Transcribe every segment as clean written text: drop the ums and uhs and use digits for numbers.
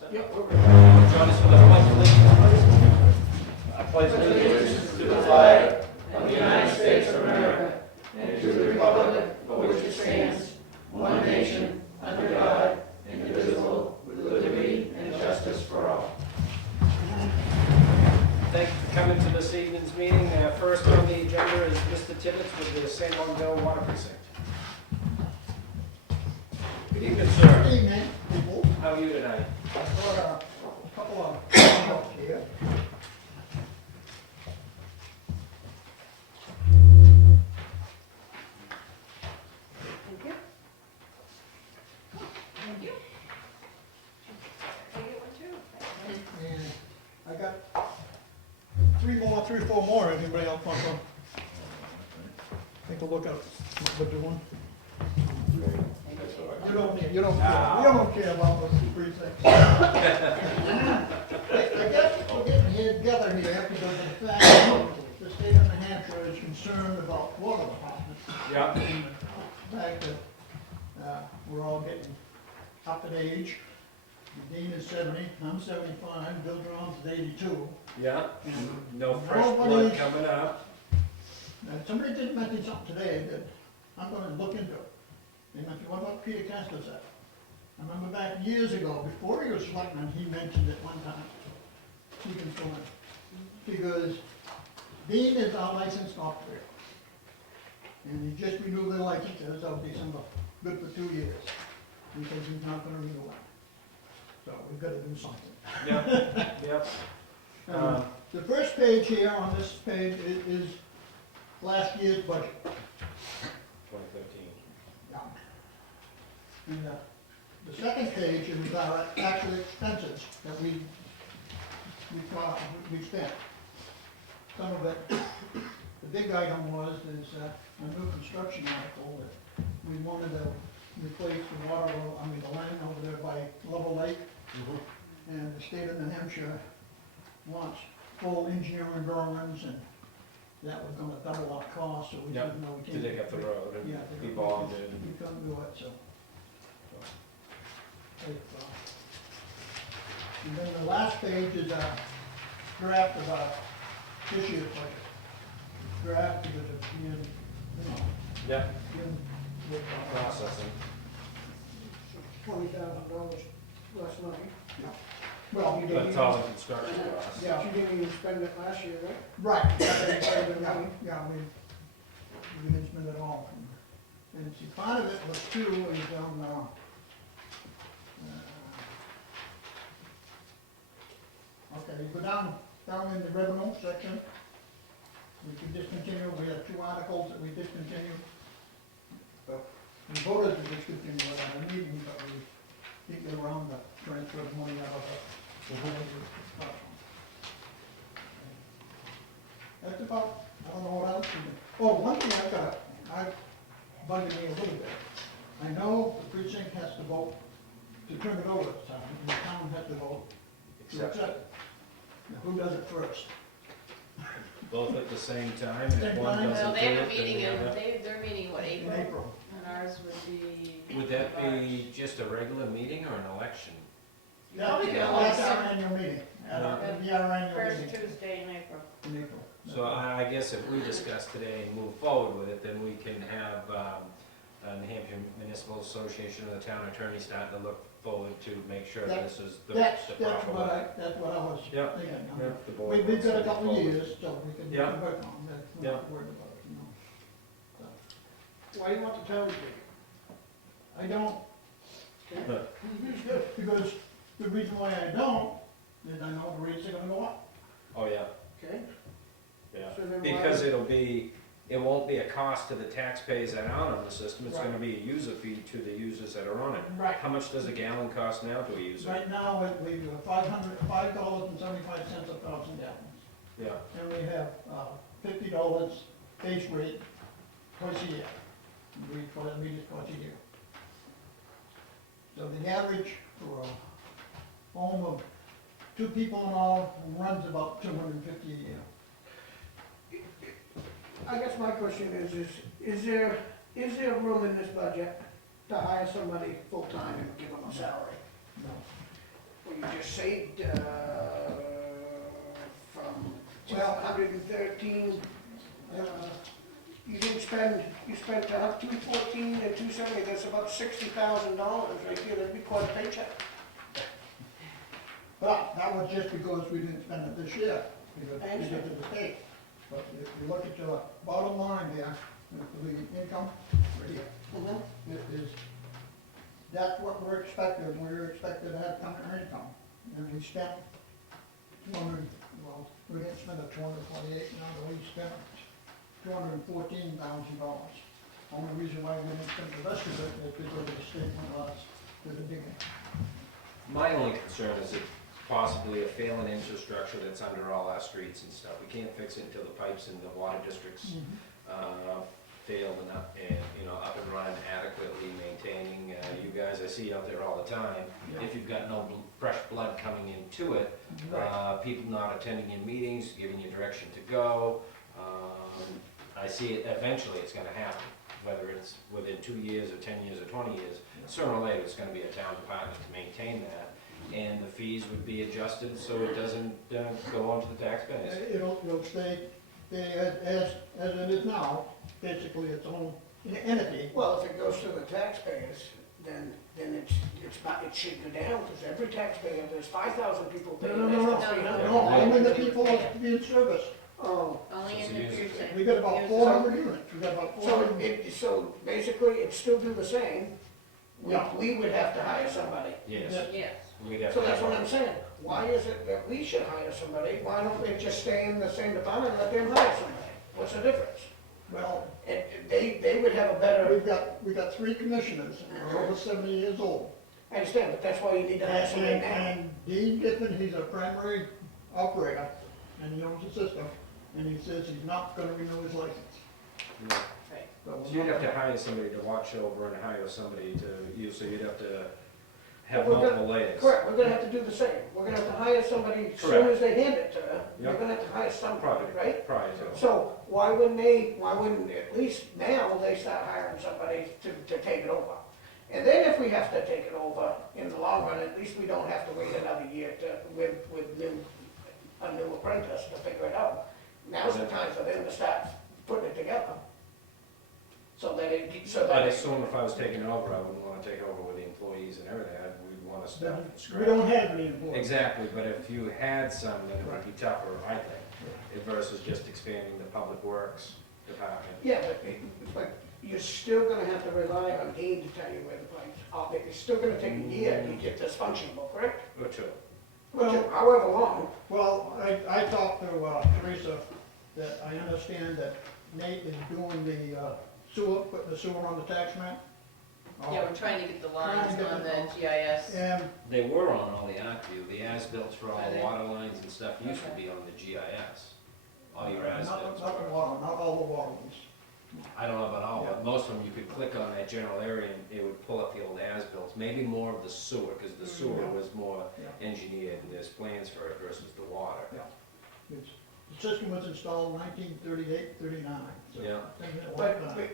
set? Yep. Join us for the pledge, please. I pledge allegiance to the flag of the United States of America and to the republic for which it stands, one nation, under God, indivisible, with liberty and justice for all. Thank you for coming to this evening's meeting. First on the agenda is Mr. Tibbetts with the St. Longdale Water Precinct. Good evening, sir. Good evening, people. How are you tonight? I've brought a couple of notes here. Thank you. Thank you. I get one too. And I got three or four more. Anybody else want to take a look at what we're doing? You don't care. We don't care about those precincts. I guess we're getting here together here because of the fact that the state of New Hampshire is concerned about water department. Yeah. And the fact that we're all getting up in age. The dean is 70, I'm 75, Bill Jones is 82. Yeah. And No fresh blood Nobody- coming up. And somebody did mention something today that I'm gonna look into. They mentioned, what about Peter Kessler said? I remember back years ago, before he was selectman, he mentioned it one time. He can fill in. Because Dean is our licensed operator. And he just renewed their license as of December, good for 2 years. Because he's not gonna renew it. So we've gotta do something. Yep, yep. The first page here on this page is last year's budget. 2013. Yeah. And the second page is our actual expenses that we spent. Some of it, the big item is a new construction article that we wanted to replace the water, the line over there by Level Lake. And the state of New Hampshire wants full engineering drawings, and that was gonna double our cost, so we Yep. didn't know we To can't. dig up the road and Yeah, be bogged in. we couldn't do it, so. And then the last page is a draft of our this year's budget. Draft because it's being, Yep, being with, processing. $20,000 less money. well, That's all the construction costs. yeah, You didn't even spend it last year, right? right. Yeah. Yeah, we didn't spend it all. And see, part of it was too, is okay, you go down in the revenue section. We can discontinue, we have 2 articles that we discontinued. But we voted to discontinue it at a meeting, but we didn't get around to transfer the money out of it. That's about, I don't know what else. Oh, one thing I bugged me a little bit. I know the precinct has to vote to turn it over to the town, and the town has to vote to Accept accept it. Now, who does it first? Both at the same time, and if Same one time? doesn't Well, do they have it, a then meeting we in, have they're meeting, what, In April? April. And ours would be. Would that be just a regular meeting or an election? You probably could That's elect our annual meeting. That'll be our annual first meeting Tuesday in April. in April. So I guess if we discuss today and move forward with it, then we can have New Hampshire Municipal Association of the Town Attorney starting to look forward to make sure this is the That's proper way. that's what I was Yeah. thinking. Yeah, the board We've wants got to a couple move of forward. years, so we can Yeah. work on that. We're Yeah. not worried about it, Why do you want the town to take it? I don't, But because the reason why I don't is I know the rates are gonna go up. Oh, yeah, Okay? yeah. So then Because why- it won't be a cost to the taxpayers that aren't on the system, it's Right. gonna be a user fee to the users that are on it. Right. How much does a gallon cost now to a user? Right now, we $5.75 a thousand gallons. Yeah, And we have $50 base rate twice a year. We try to meet it twice a year. So the average for a home of 2 people and all runs about $250 a year. I guess my question is there room in this budget to hire somebody full-time and give them a salary? No. Well, just saved, from Well, 213, you didn't spend, you spent 214 and 270, that's about $60,000 right here, that'd be quite a paycheck. But that was just because we didn't spend it this year, because I we understand. did the state. But if you look at your bottom line there, the income, right here, Mhm. it is, that's what we're expected, we're expected to have come income. And we spent 200, well, we didn't spend a 228, no, we spent $214,000. Only reason why we didn't spend the rest of it is because of the state went us with the digging. My only concern is it possibly a failing infrastructure that's under all our streets and stuff. We can't fix it until the pipes in the water districts fail and up and running adequately, maintaining. You guys, I see out there all the time. Yeah. If you've got no fresh blood coming into it, people not attending your meetings, giving you direction to go. I see it, eventually it's gonna happen, whether it's within 2 years or 10 years or 20 years. Sooner or later, it's gonna be a town department to maintain that, and the fees would be adjusted so it doesn't go onto the taxpayers. It'll stay as it is now, basically its own entity. Well, if it goes to the taxpayers, then it should go down, because every taxpayer, there's 5,000 people paying No, less than 300. No, only the people that be in service. Oh, Only in the precinct. We got about 400 units, we got about so 400. so basically, it'd still do the same. Yeah. We would have to hire somebody. Yes, Yes. we'd have So to that's have what I'm saying. Why is it that we should hire somebody? Why don't we just stay in the same department and let them hire somebody? What's the difference? Well, They would have a better, we got 3 commissioners, and they're over 70 years old. I understand, but that's why you need to hire somebody now. And Dean Giffen, he's a primary operator, and he owns the system, and he says he's not gonna renew his license. Yeah. Right. So So you'd have to hire somebody to watch over and hire somebody to, so you'd have to have We're gonna- multiple layers. Correct, we're gonna have to do the same. We're gonna have to hire somebody as soon Correct. as they hand it to her. We're Yep. gonna have to hire somebody, right? Prior to. So why wouldn't at least now, they start hiring somebody to take it over? And then if we have to take it over in the long run, at least we don't have to wait another year with a new apprentice to figure it out. Now's the time for them to start putting it together. I'd assume if I was taking it over, I wouldn't wanna take it over with the employees and everything, we'd wanna start from we scratch. don't have any employees. Exactly, but if you had some, then it would be tougher, I think, versus just expanding the public works department. Yeah, but you're still gonna have to rely on Dean to tell you where the pipes are. It's still gonna take a year to get this functionable, correct? Or two. Well- However long. Well, I talked to Teresa, that I understand that Nate is doing the sewer, putting the sewer on the tax map. Yeah, we're trying to get the lines Trying to get on the- the GIS. And They were on all the ArcView, the as-built for all Are the they? water lines and stuff used to be on the GIS. All your not as-built. the water, not all the water ones. I don't know about all, but most of them, you could click on that general area and it would pull up the old as-bills, maybe more of the sewer, because the sewer Yeah. was more Yeah. engineered and there's plans for it versus the water. It's- The system was installed 1938, 39. So Yeah. it's been a long But time.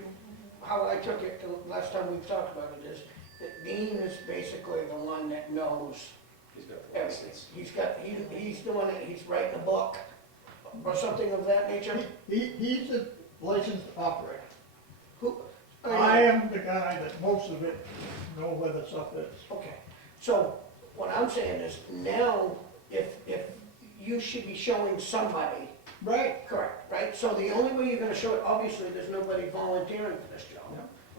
how I took it, the last time we talked about it, is that Dean is basically the one that knows He's got the everything. license. He's doing it, he's writing a book or something of that nature. He's a licensed operator. Who? I am the guy that most of it know where the stuff is. Okay, so what I'm saying is now, if you should be showing somebody, Right. correct, right? So the only way you're gonna show it, obviously, there's nobody volunteering for this job,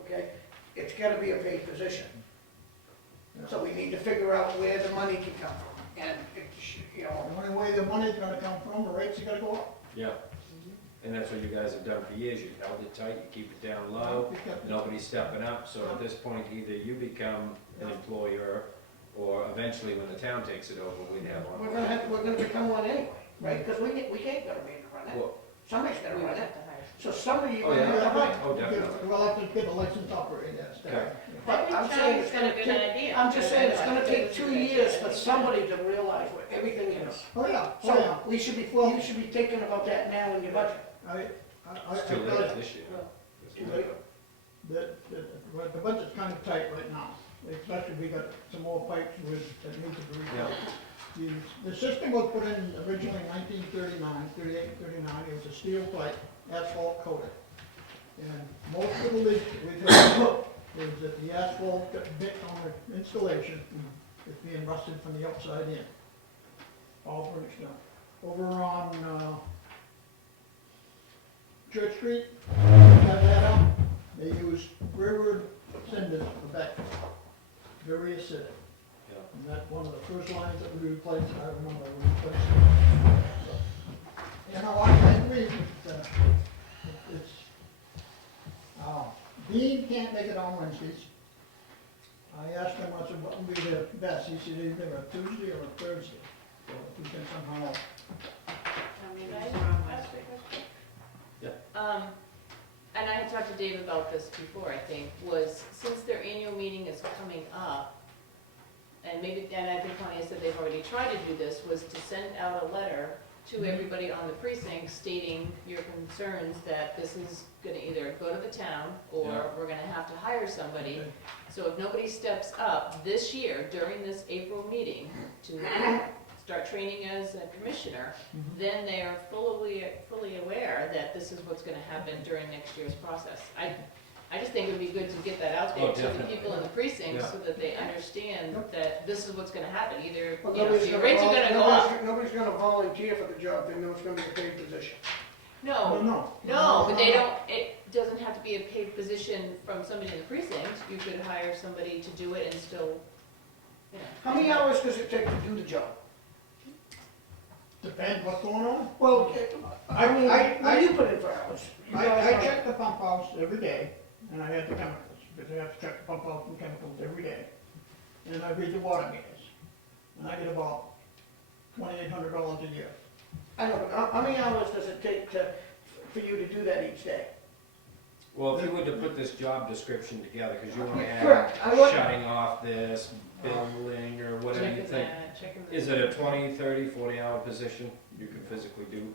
okay? It's gotta be a paid position. So we need to figure out where the money can come from, and, The only way the money's gonna come from, the rates are gonna go up. Yeah, and that's what you guys have done for years, you held it tight, you keep it down low, nobody's stepping up, so at this point, either you become an employer, or eventually when the town takes it over, we'd have one. we're gonna become one anyway, right? Because we can't go to being a run it. Well, Somebody's gotta We would run have it. to hire. So somebody you're Oh, gonna yeah. have to hire. Oh, definitely. We'll have to get a licensed operator, yes. Okay. But Maybe I'm saying Charlie's it's got a good take- idea. I'm just saying, it's gonna take 2 years for somebody to realize what everything is. Oh, yeah, oh, So yeah. we should be, Well- you should be thinking about that now in your budget. it's too late this year. It's too late. The budget's kind of tight right now, especially we got some more pipes that need to be replaced. The system was put in originally in 1939, 38, 39, it was a steel plate, asphalt coated. And most of the leaks that we've had is that the asphalt got bit on the installation, it's being rusted from the outside in. All finished up. Over on, Church Street, got that up, they used railroad cinders for that, very acidic. Yeah. And that's one of the first lines that we replaced, I remember we replaced it. So, you know, I agree with, it's, Dean can't make it on Wednesdays. I asked him, I said, what would be the best? He said either a Tuesday or a Thursday. So if we can somehow, May I ask a question? Yeah. And I had talked to Dave about this before, I think, was since their annual meeting is coming up, and maybe, and I think Connie said they've already tried to do this, was to send out a letter to everybody on the precinct stating your concerns that this is gonna either go to the town, or Yeah. we're gonna have to hire somebody. Okay. So if nobody steps up this year during this April meeting to start training as a commissioner, then they are fully aware that this is what's gonna happen during next year's process. I just think it would be good to get that out there Oh, to the definitely. people in the precinct Yeah. so that they understand that this is what's gonna happen, either, Well, you know, nobody's your gonna rates are gonna go up. Nobody's gonna volunteer for the job, they know it's gonna be a paid position. no, No, no. but they don't, it doesn't have to be a paid position from somebody in the precinct, you could hire somebody to do it and still, you know. How many hours does it take to do the job? Depends what's going on. Well, I mean, what do you put in for hours? You guys I are- check the pump house every day, and I have the chemicals, because I have to check the pump house and chemicals every day. And I read the water meters, and I get about $2,800 a year. I know, but how many hours does it take for you to do that each day? Well, if you were to put this job description together, because you want to add Correct. I want- shutting off this, billing, or whatever you Checking think. that, checking the. Is it a 20, 30, 40-hour position you can physically do?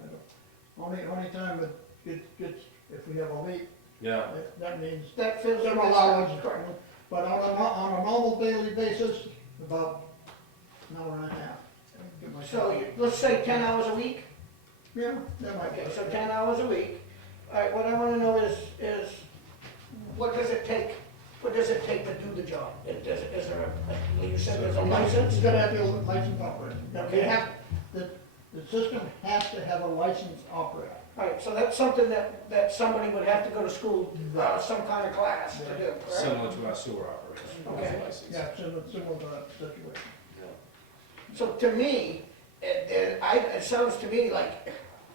Only time it gets, if we have a leak, Yeah. that means That fills in several this hours. time, correct. But on a normal daily basis, about an hour and a half. Give myself- So, let's say 10 hours a week? Yeah, that might be. Okay, so 10 hours a week. All right, what I wanna know is, what does it take to do the job? Is there a, you said there's a license? You gotta have your license operator. Okay. You have, the system has to have a licensed operator. All right, so that's something that somebody would have to go to school, some kind of class to do, correct? Similar to our sewer operation. Okay. license. Yeah, similar to that situation. So to me, it sounds to me like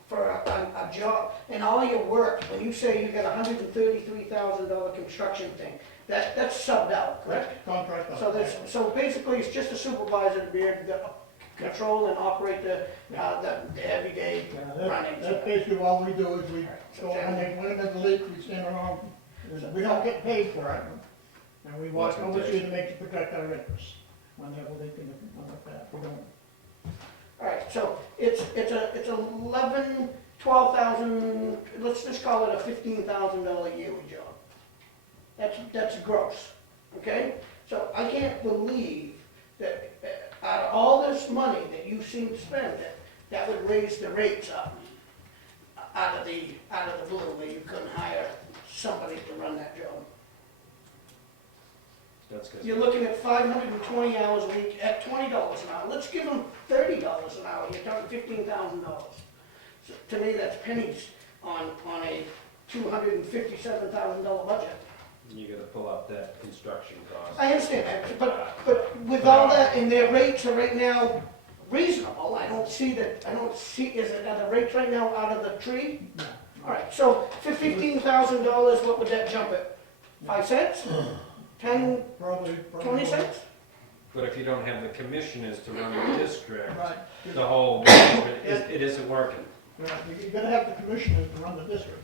for a job, and all your work, when you say you got $133,000 construction thing, that's subbed out, correct? Contract. So basically, it's just a supervisor to be able to control and operate the everyday Yeah, running. that's basically all we do is we So go, when there's a leak, we stand around, and we don't get paid for it. And we watch, Watch obviously, to make, to protect our interests when there's a leak and something like that, we don't. All right, so it's 11, 12,000, let's just call it a $15,000 yearly job. That's gross, okay? So I can't believe that out of all this money that you seem to spend, that would raise the rates up out of the blue, where you couldn't hire somebody to run that job. That's good. You're looking at 520 hours a week at $20 an hour. Let's give them $30 an hour. You're talking $15,000. So to me, that's pennies on a $257,000 budget. You gotta pull up that construction cost. I understand that, but with all that, and their rates are right now reasonable, I don't see, is it, are the rates right now out of the tree? No. All right, so for $15,000, what would that jump it? 5 cents? 10, Probably. 20 cents? But if you don't have the commissioners to run the district, Right. the whole management, it isn't working. Right, you gotta have the commissioners to run the district.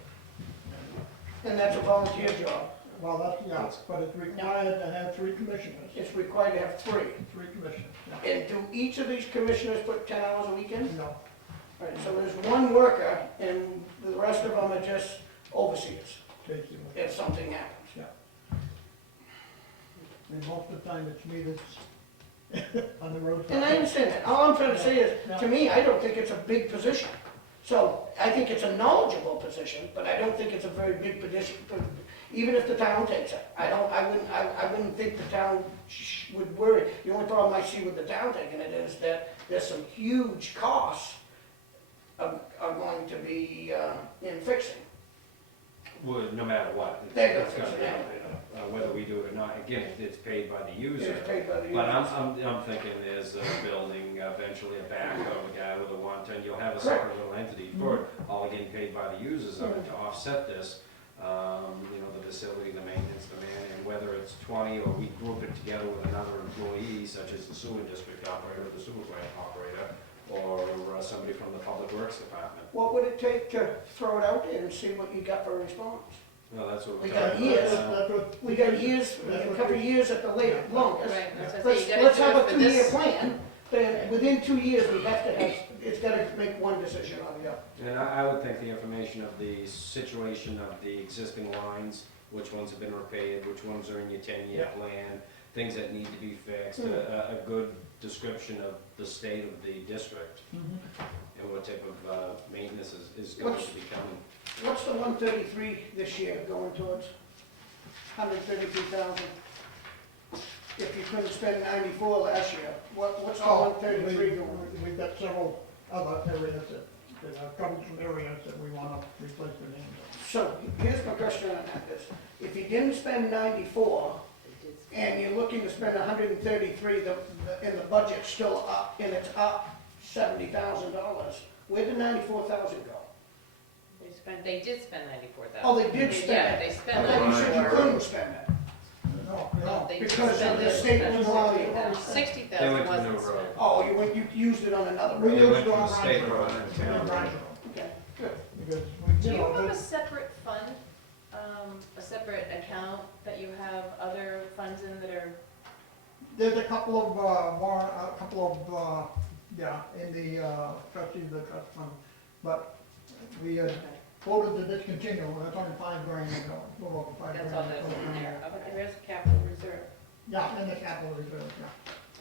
And that's a volunteer job. Well, that's, but it's required to have 3 commissioners, It's required to have 3. 3 commissioners. Yeah. And do each of these commissioners put 10 hours a week in? No, All right, so there's one worker, and the rest of them are just overseers, basically. if something happens. And most of the time, it's me that's on the road. And I understand that. All I'm trying to say is, to me, I don't think it's a big position. So I think it's a knowledgeable position, but I don't think it's a very big position, even if the town takes it. I wouldn't think the town would worry. The only problem I see with the town taking it is that there's some huge costs are going to be in fixing. Would, no matter what. They're It's gonna gonna fix be, whether we do it or not, again, it's paid by the user. It's paid by the But users. I'm thinking there's a building, eventually a backhoe, a guy with a 110, you'll have a separate little entity for it, all getting paid by the users of it to offset this. The facility, the maintenance, the man, and whether it's 20 or we group it together with another employee, such as the sewer district operator, the sewer plant operator, or somebody from the public works department. What would it take to throw it out there and see what you got for a response? Well, that's what We we're got talking years. about. We got years, a couple of years at the longest. Right, that's what I say, you Let's gotta have do a it for 2-year this. plan, then within 2 years, we have to have, it's gotta make one decision or the other. And I would think the information of the situation of the existing lines, which ones have been repaired, which ones are in your 10-year plan, things that need to be fixed, a good description of the state of the district and what type of maintenance is going to be coming. What's the 133 this year going towards? 133,000? If you couldn't spend 94 last year, what's the 133 going? We've got several other areas that are troublesome areas that we want to replace the names of. So, here's my question on that is, if you didn't spend 94, and you're looking to spend 133, and the budget's still up, and it's up $70,000, where did 94,000 go? They did spend 94,000. Oh, they did spend Yeah, it. they I spent thought you said you 94. couldn't spend it, No, They did because spend of the it. state was wrong. 60,000 They went to wasn't New spent. Road. Oh, you used it on another We road. They used went it from on the state Rancho. road to We town did road. Rancho. Okay, good. Because Do we, you you know, have a there's- separate fund, a separate account that you have other funds in that are, there's a couple of, in the trustees of the trust fund, but we quoted to discontinue, that's only $5,000 ago, a little over $5,000. that's all that's in there? But Okay. there is capital reserve. Yeah, in the capital reserve,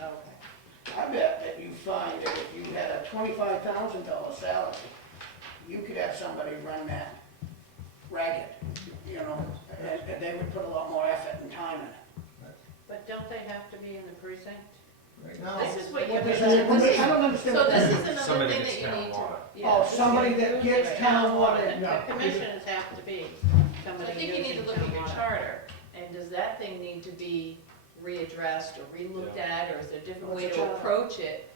yeah. Okay. I bet that you find that if you had a $25,000 salary, you could have somebody run that ragged, and they would put a lot more effort and time in it. But don't they have to be in the precinct? Right now, This is what you're, What does this that- is, I don't understand. so what this that is means. another Somebody thing gets that you town need to. water. yeah, Oh, this is- somebody that gets town water. Yeah. Commissioners have to be I somebody think you need to using look town at your water. charter, and does that thing need to be readdressed or relooked at, or is there a different way What's to the charter? approach it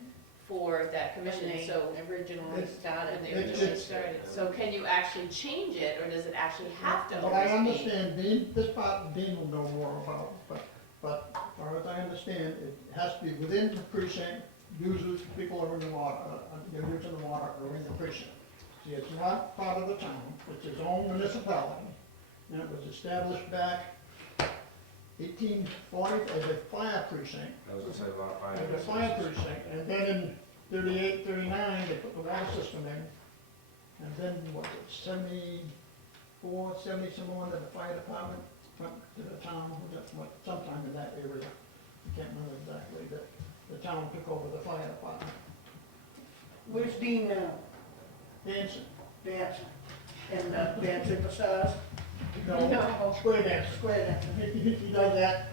for that When commission, they so, originally It's- started. when they It's- originally it's- started, so can you actually change it, or does it actually have to But I always be? understand, Dean, this part Dean will know more about, but as far as I understand, it has to be within the precinct, users, people are in the water, they're using the water are in the precinct. See, it's not part of the town, it's its own municipality, and it was established back 1840 as a fire precinct, I was gonna say about five. as a fire precinct, and then in 38, 39, they put the water system in, and then, what, 74, 70 some more, that the fire department went to the town, sometime in that area, I can't remember exactly, that the town took over the fire department. Where's Dean now? Dancing, Dancing. And Dancing for Stars? no, square dancing. Square dancing. He does that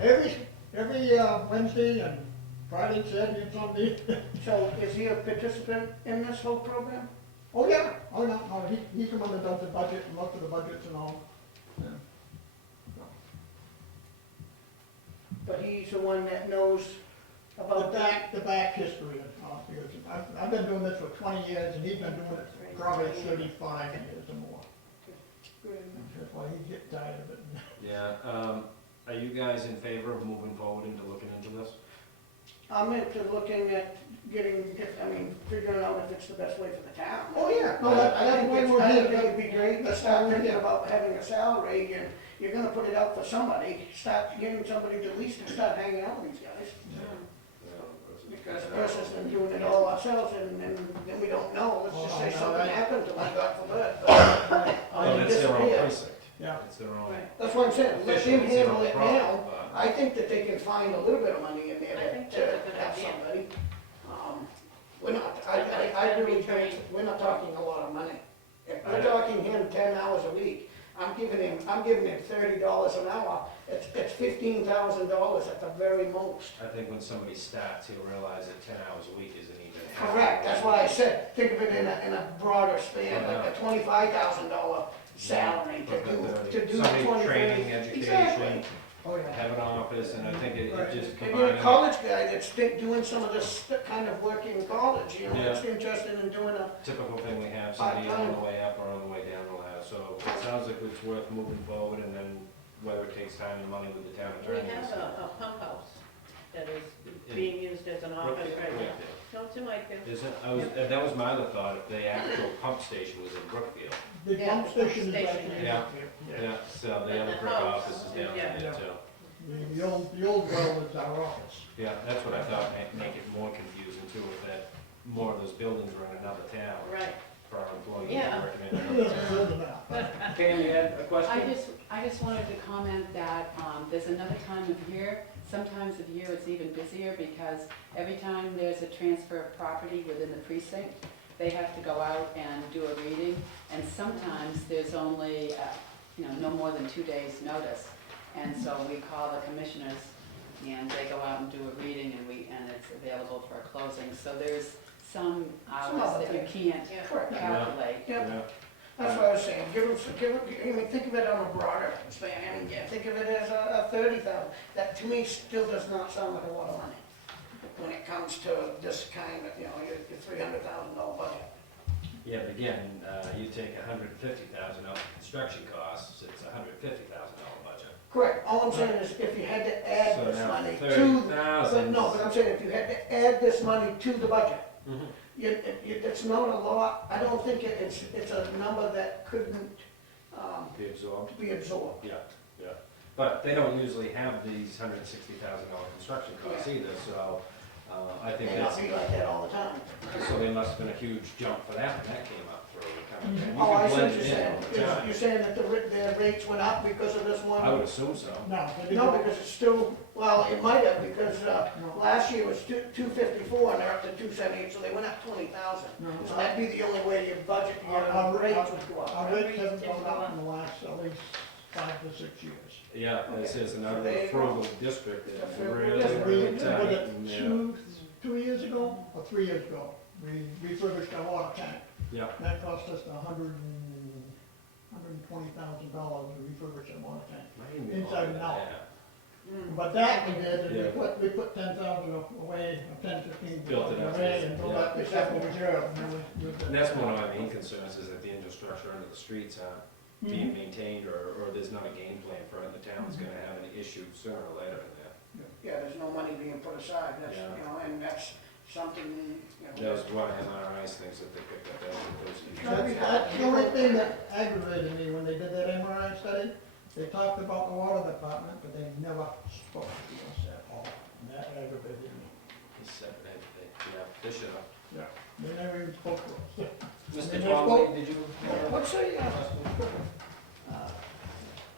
every Wednesday and Friday, Saturday, and Sunday. So is he a participant in this whole program? Oh, yeah, no, he's the one that does the budget and looks at the budgets and all. Yeah. But he's the one that knows about that? The back history of because I've been doing this for 20 years and he's been doing it probably 35 years or more. That's why he's getting tired of it. Yeah, are you guys in favor of moving forward into looking into this? I'm into looking at figuring out if it's the best way for the town. Oh, yeah. No, I think that's why we're I think here. it would be great to That's start why we're thinking here. about having a salary, and you're gonna put it out for somebody, start getting somebody to at least start hanging out with these guys. Because versus than doing it all ourselves, and then we don't know, let's just say Oh, no, something that- happened to them, God forbid, but Well, it's their own disappear. precinct. Yeah. It's their own. That's what I'm saying, let Officially, them it's their handle own it problem, now. but- I think that they can find a little bit of money and there I think to that's a good have idea. somebody. We're not, Somebody's I gotta be really don't, trained. we're not talking a lot of money. If I- we're talking him 10 hours a week, I'm giving him $30 an hour, it's $15,000 at the very most. I think when somebody starts, he'll realize that 10 hours a week isn't even. Correct, that's why I said, think of it in a broader span, like a $25,000 salary to do Somebody 20. training, education, Exactly. Oh, yeah. have an office, and I think it Right. just And you're combining. a college guy that's doing some of this kind of work in college, you know, Yeah. that's interested in doing a, Typical thing we have, somebody on Part-time. the way up or on the way down the ladder, so it sounds like it's worth moving forward, and then whether it takes time and money with the town We attorney. have a pump house that is being used as an office right now. No, it's in Wakefield. Isn't, that was my other thought, if the actual pump station was in Brookfield. The Yeah, pump the station is pump actually. station. Yeah. Yeah. Yeah, so the But other the brick house office is is- down yeah. there too. The old well is our office. Yeah, that's what I thought, make it more confusing too, if that more of those buildings were in another town Right. for our employees. Yeah. working in another town. Pam, you had a question? I just wanted to comment that, there's another time of year, sometimes of year it's even busier because every time there's a transfer of property within the precinct, they have to go out and do a reading, and sometimes there's only, no more than 2 days' notice. And so we call the commissioners and they go out and do a reading and it's available for a closing. So there's some hours other that you things. can't Yeah. correct. calculate. Yeah. That's what I was saying, give them, I mean, think of it on a broader span, I mean, think of it as a 30,000. That to me still does not sound like a lot of money when it comes to this kind of, your $300,000 budget. Yeah, but again, you take $150,000 out of construction costs, it's $150,000 budget. Correct, all I'm saying is if you had to add So this now money to, 30,000. no, but I'm saying if you had to add this money to the budget, Mhm. it's not a lot, I don't think it's a number that couldn't Be absorbed. be absorbed. Yeah, yeah. But they don't usually have these $160,000 construction costs either, so I think May that's, not be like that all the time. so there must have been a huge jump for that when that came up for kind of, you Oh, I can see what blend you're it in saying, over time. you're saying that their rates went up because of this one? I would assume so. No, they didn't. No, because it's still, well, it might have, because No. last year was 254 and they're up to 278, so they went up 20,000. No. So that'd be the only way your budget, your Our rates would go up. Our right? rates haven't gone up in the last at least 5 to 6 years. Yeah, this is another There you go. frugal district that That's right. really, Yes, really was tight. it and, 2 years ago or 3 years ago? We refurbished our water tank. Yeah, That cost us $120,000 to refurbish our water tank. might even be Inside more and than out. that. But that we did, and Yeah. we put 10,000 away, or 10, 15 Built it up. away, and built Yeah. up the capital reserve. And then we did And that. that's one of my main concerns, is that the infrastructure under the streets aren't being maintained, or there's not a game plan for it, and the town's gonna have an issue sooner or later in there. Yeah, there's no money being put aside, that's, Yeah. and that's something, That was one of MRI's things that they picked up as opposed to. That's the only thing that aggravated me when they did that MRI study. They talked about the water department, but they never spoke to us at all. And that aggravated me. He said yeah, they should have. Yeah, they never even spoke to us. Mr. And Twombly, did you? What's the,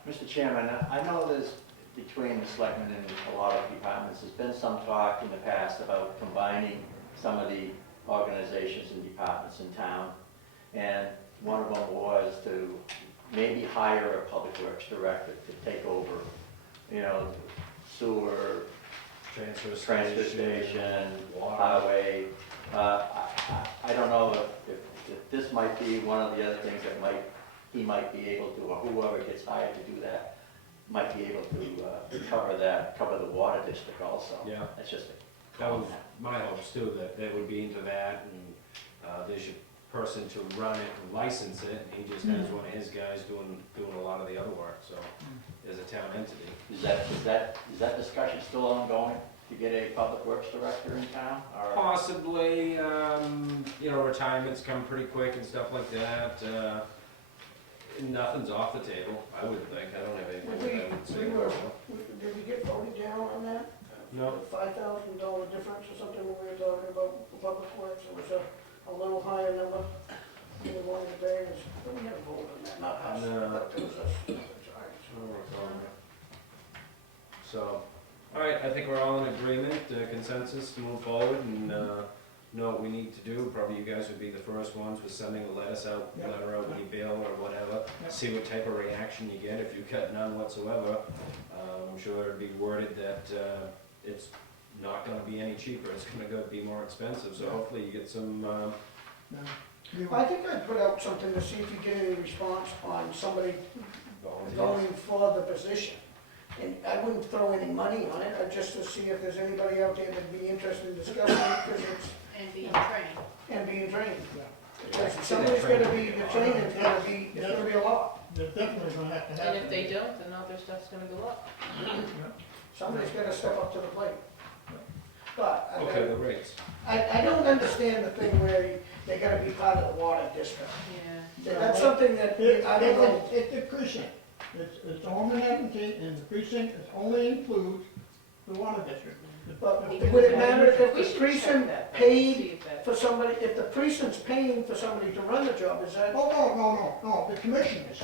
Mr. Chairman, I know there's, between the selectmen and a lot of departments, there's been some talk in the past about combining some of the organizations and departments in town. And one of them was to maybe hire a public works director to take over, sewer, Transfer transfer station, station, water. highway. I don't know if this might be one of the other things that he might be able to, or whoever gets hired to do that, might be able to cover the water district also. Yeah. That's just a That was my hopes too, that they would be into that, and there's a person to run it and license it, and he just has one of his guys doing a lot of the other work, so, as a town entity. Is that discussion still ongoing, to get a public works director in town? Or Possibly, retirements come pretty quick and stuff like that, nothing's off the table, I would think, I don't have anything that I would say. did we get voted down on that? No, $5,000 difference or something when we were talking about the public works, it was a little higher number than we wanted to pay, but we had a vote on that, not us, No. but it was us. I don't recall. So, all right, right, I think we're all in agreement, consensus to move forward and know what we need to do. Probably you guys would be the first ones with sending a letter out with your bill or whatever. Yep. See what type of reaction you get. If you get none whatsoever, I'm sure it'd be worded that it's not gonna be any cheaper, it's gonna go be more expensive. So Yeah. hopefully you get some No. I think I'd put out something to see if you get any response on somebody volunteers. going for the position. And I wouldn't throw any money on it, just to see if there's anybody out there that'd be interested in discussing it, because it's, And being trained. and being trained. Yeah. Because somebody's gonna be, the training's gonna be, it's gonna be a lot. They're definitely gonna have to happen. And if they don't, then other stuff's gonna go up. Somebody's gotta step up to the plate. But Okay, the rates. I don't understand the thing where they gotta be part of the water district. Yeah. That's something that, I don't know. It's a precinct. It's home and Abington, and the precinct only includes the water district. But would it matter if We the should check precinct that, though, paid see if that- for somebody, if the precinct's paying for somebody to run the job, is that? No, the commissioners.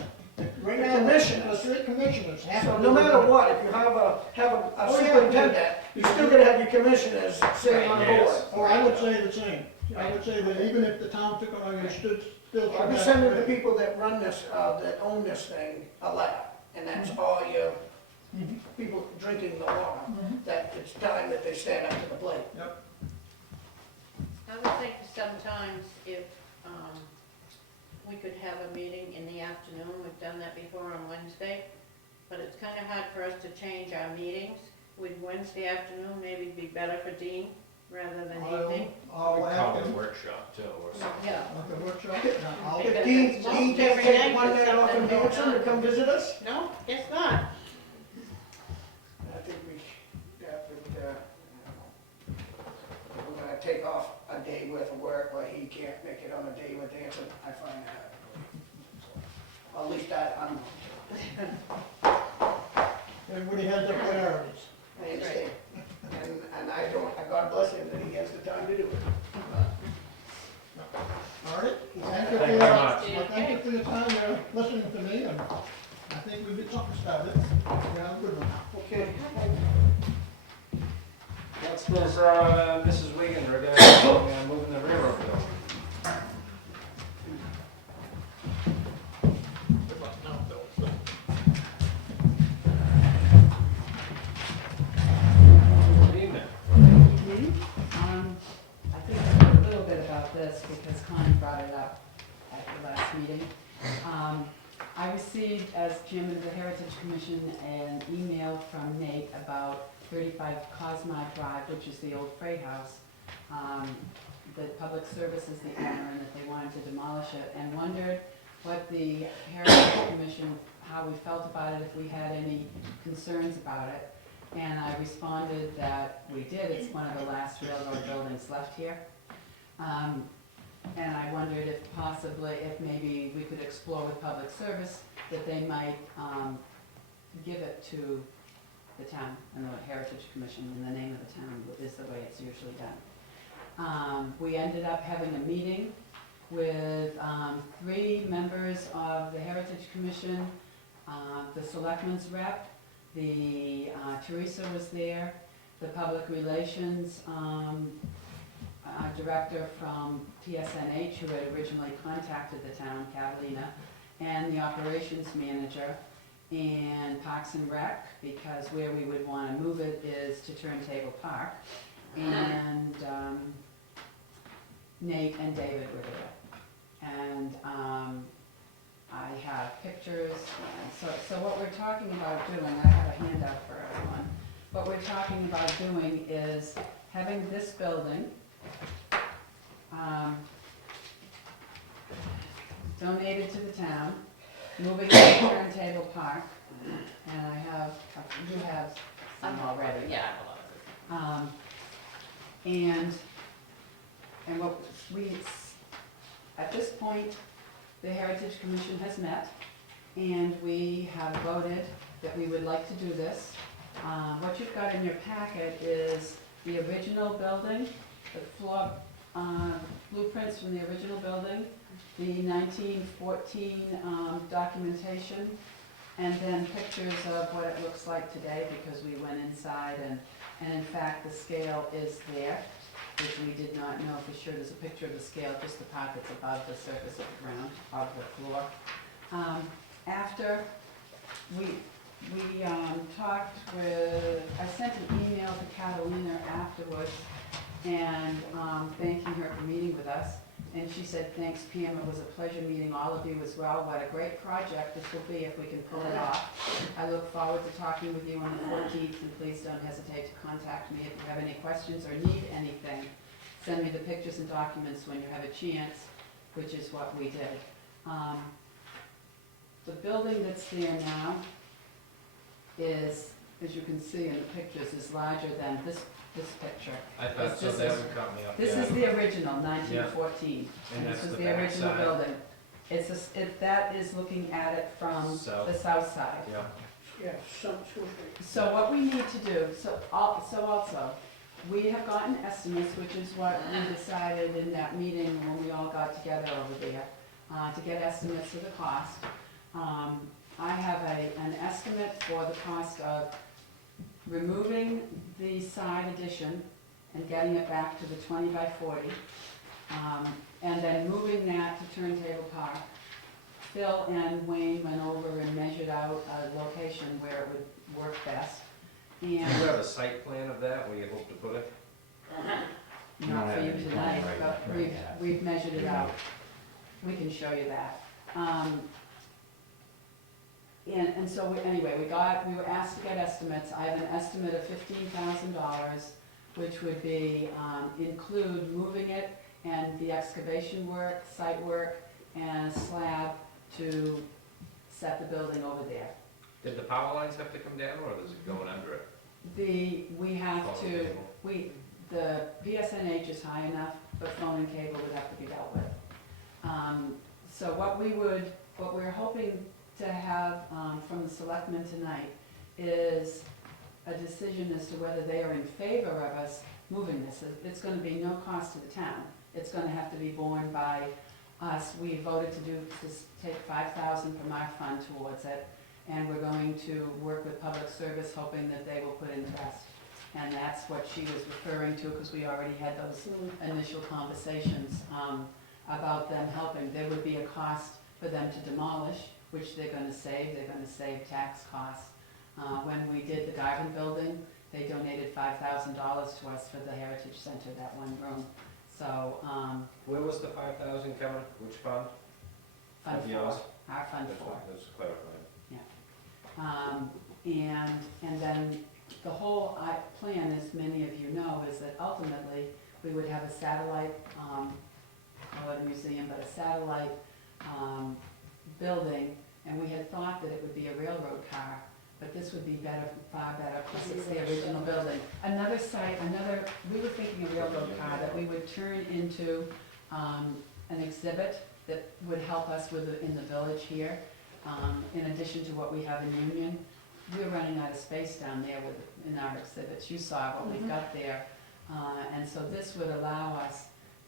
Right The now, commissioners. the three commissioners have to. So do no the- matter what, if you have a Oh, yeah. superintendent, you're still gonna have your commissioners sitting on the Right, board. yes. Or I would say the same. I would say that even if the town took it on, you still should I'll be have sending to- the people that run this, that own this thing, a letter, and that's all your Mhm. people drinking the water, Mhm. that it's time that they stand up to the plate. I would think sometimes if, we could have a meeting in the afternoon, we've done that before on Wednesday, but it's kinda hard for us to change our meetings. Would Wednesday afternoon maybe be better for Dean rather than evening? I'll We call ask it a him, workship too, or something. Yeah. at the workshop, I'll, If Dean can't take one night off in Hanson to come visit us, No, guess not. I think that would, we're gonna take off a day worth of work where he can't make it on a day with Hanson, I find that. At least I'm, everybody has their priorities. I understand. And I don't, God bless him that he has the time to do it. All right? Thank you Thank for you your, very much. well, thank you for your time, listening to me, and I think we get something started. Yeah, good one. Okay. Next is Mrs. Wigan regarding moving the railroad bill. Good luck now, Bill. Good evening. I think a little bit about this because Connie brought it up at the last meeting. I received, as chairman of the Heritage Commission, an email from Nate about 35 Cosmod Drive, which is the old freight house. The public service is the owner and that they wanted to demolish it, and wondered what the Heritage Commission, how we felt about it, if we had any concerns about it. And I responded that we did, it's one of the last railroad buildings left here. And I wondered if possibly, if maybe we could explore with public service, that they might give it to the town and the Heritage Commission, in the name of the town is the way it's usually done. We ended up having a meeting with 3 members of the Heritage Commission, the Selectmen's rep, Teresa was there, the Public Relations Director from TSNH, who had originally contacted the town, Catalina, and the Operations Manager, and Parks and Rec, because where we would want to move it is to Turntable Park, and Nate and David were there. And I have pictures, and so what we're talking about doing, I have a handout for everyone. What we're talking about doing is having this building donated to the town, moving it to Turntable Park, and I have, you have some already. Yeah. And what we, at this point, the Heritage Commission has met, and we have voted that we would like to do this. What you've got in your packet is the original building, the floor blueprints from the original building, the 1914 documentation, and then pictures of what it looks like today, because we went inside and And in fact, the scale is there, which we did not know for sure. There's a picture of the scale, just the part that's above the surface of the ground, of the floor. After we talked with, I sent an email to Catalina afterwards and thanking her for meeting with us. And she said, thanks Pam, it was a pleasure meeting all of you as well. What a great project this will be if we can pull it off. I look forward to talking with you on the 14th, and please don't hesitate to contact me if you have any questions or need anything. Send me the pictures and documents when you have a chance, which is what we did. The building that's there now is, as you can see in the pictures, is larger than this picture. I thought so, This that is- would cut me up. This yeah. is the original, 1914. And This that's was the the back original side? building. That is looking at it from South. the south side. Yeah, Yeah, some, School Street. So what we need to do, so also, we have gotten estimates, which is what we decided in that meeting when we all got together over there, to get estimates of the cost. I have an estimate for the cost of removing the side addition and getting it back to the 20 by 40, and then moving that to Turntable Park. Phil and Wayne went over and measured out a location where it would work best. do you And have a site plan of that, where you hope to put it? not for you tonight, Right, but right. we've measured it out. We can show you that. And so, anyway, we were asked to get estimates. I have an estimate of $15,000, which would be, include moving it and the excavation work, site work, and a slab to set the building over there. Did the power lines have to come down, or is it going under it? We have Follow the to, cable? the PSNH is high enough, but phone and cable would have to be dealt with. So what we're hoping to have from the selectmen tonight is a decision as to whether they are in favor of us moving this. It's gonna be no cost to the town. It's gonna have to be borne by us. We voted to take $5,000 from our fund towards it, and we're going to work with public service, hoping that they will put in trust. And that's what she was referring to, because we already had those initial conversations about them helping. There would be a cost for them to demolish, which they're gonna save tax costs. When we did the Garden building, they donated $5,000 to us for the Heritage Center, that one room. So, Where was the 5,000 coming, which fund? Fund Of yours? 4, our Fund 4. Let's clarify. And then the whole plan, as many of you know, is that ultimately, we would have a satellite, call it a museum, but a satellite building, and we had thought that it would be a railroad car, but this would be better, far better, because it's the original building. Another site, we were thinking a railroad car that we would turn into an exhibit that would help us in the village here, in addition to what we have in Union. We're running out of space down there in our exhibits. You saw what we've got there. And so this would allow us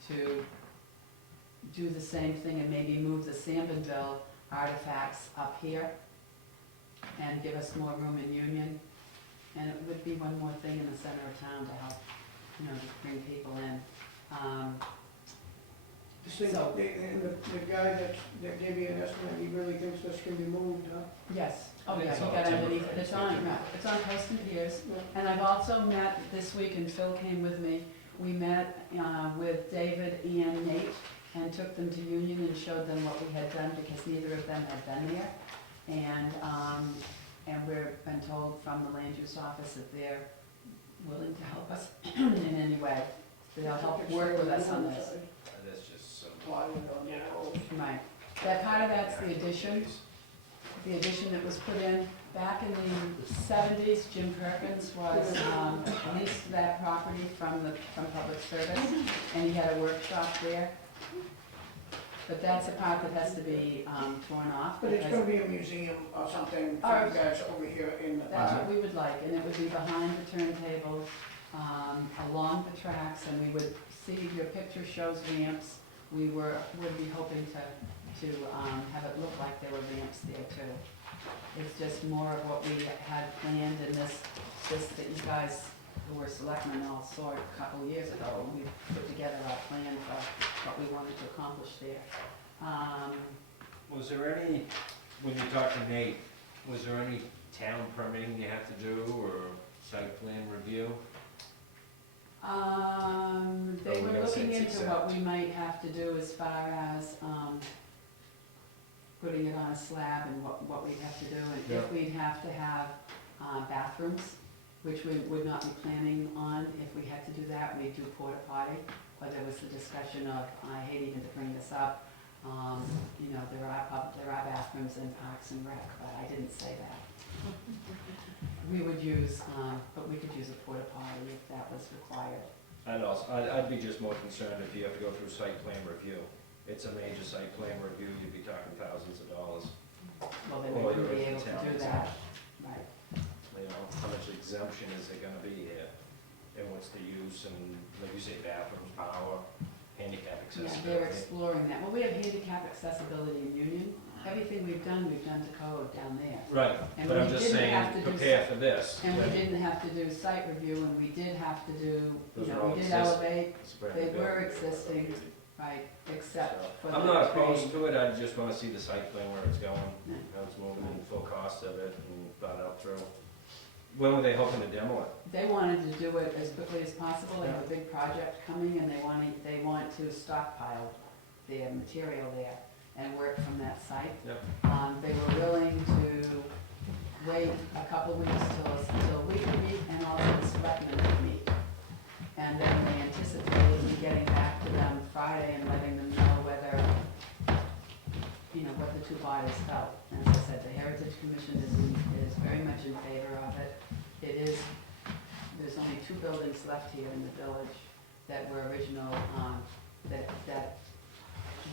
to do the same thing and maybe move the Sandinville artifacts up here and give us more room in Union. And it would be one more thing in the center of town to help, to bring people in. This thing, So- and the guy that gave you an estimate, he really thinks this can be moved, huh? Yes, oh yeah, It's you on got timber underneath, frames, it's on, yeah. it's on post and piers. And I've also met this week, and Phil came with me, we met with David and Nate and took them to Union and showed them what we had done, because neither of them had been there. And we've been told from the land use office that they're willing to help us in any way. They'll help work with us on this. That's just some. Plywood on the walls. Right. That part of that's the addition that was put in. Back in the 70s, Jim Perkins was leased that property from public service, and he had a workshop there. But that's a part that has to be torn off. But it's because gonna be a museum or something for Or- you guys over here in the. That's what we would like, and it would be behind the turntables, along the tracks, and we would see, your picture shows ramps. Would be hoping to have it look like there were ramps there too. It's just more of what we had planned, and this that you guys who were selectmen all saw it a couple of years ago, and we put together our plan for what we wanted to accomplish there. Was there any, when you talked to Nate, was there any town permitting you have to do, or site plan review? They Oh, were we're gonna say looking it's into exempt. what we might have to do as far as, putting it on a slab and what we'd have to do, and if Yeah. we'd have to have, bathrooms, which we would not be planning on. If we had to do that, we'd do porta potty, but there was the discussion of, I hate even to bring this up, you know, there are bathrooms in Parks and Rec, but I didn't say that. We would use, but we could use a porta potty if that was required. I'd be just more concerned if you have to go through site plan review. It's a major site plan review, you'd be talking thousands of dollars. Well, then we Or wouldn't be you're able to town do that, right. You know, how much exemption is there gonna be here? And what's the use, and like you say, bathrooms, power, handicap Yeah, they're accessibility. exploring that. Well, we have handicap accessibility in Union. Everything we've done to code down there. Right, And but we I'm just didn't saying, have to do prepare for this. And we Then didn't have to do site review, and we did have to do, Those you are know, all we did existing. elevate, it's a brand they new were building. existing, right, except for the I'm not opposed tree. to it, I just wanna see the site plan where it's going, Yeah. how it's moving, and full cost of it, and thought out through. When were they hoping to demo it? They wanted to do it as quickly as possible. They have a big project coming, and they want to stockpile their material there and work from that site. Yep. They were willing to wait a couple of weeks till we could meet and also the selectmen could meet. And then they anticipated me getting back to them Friday and letting them know whether, you know, what the two bodies felt. And as I said, the Heritage Commission is very much in favor of it. It is, there's only 2 buildings left here in the village that were original, that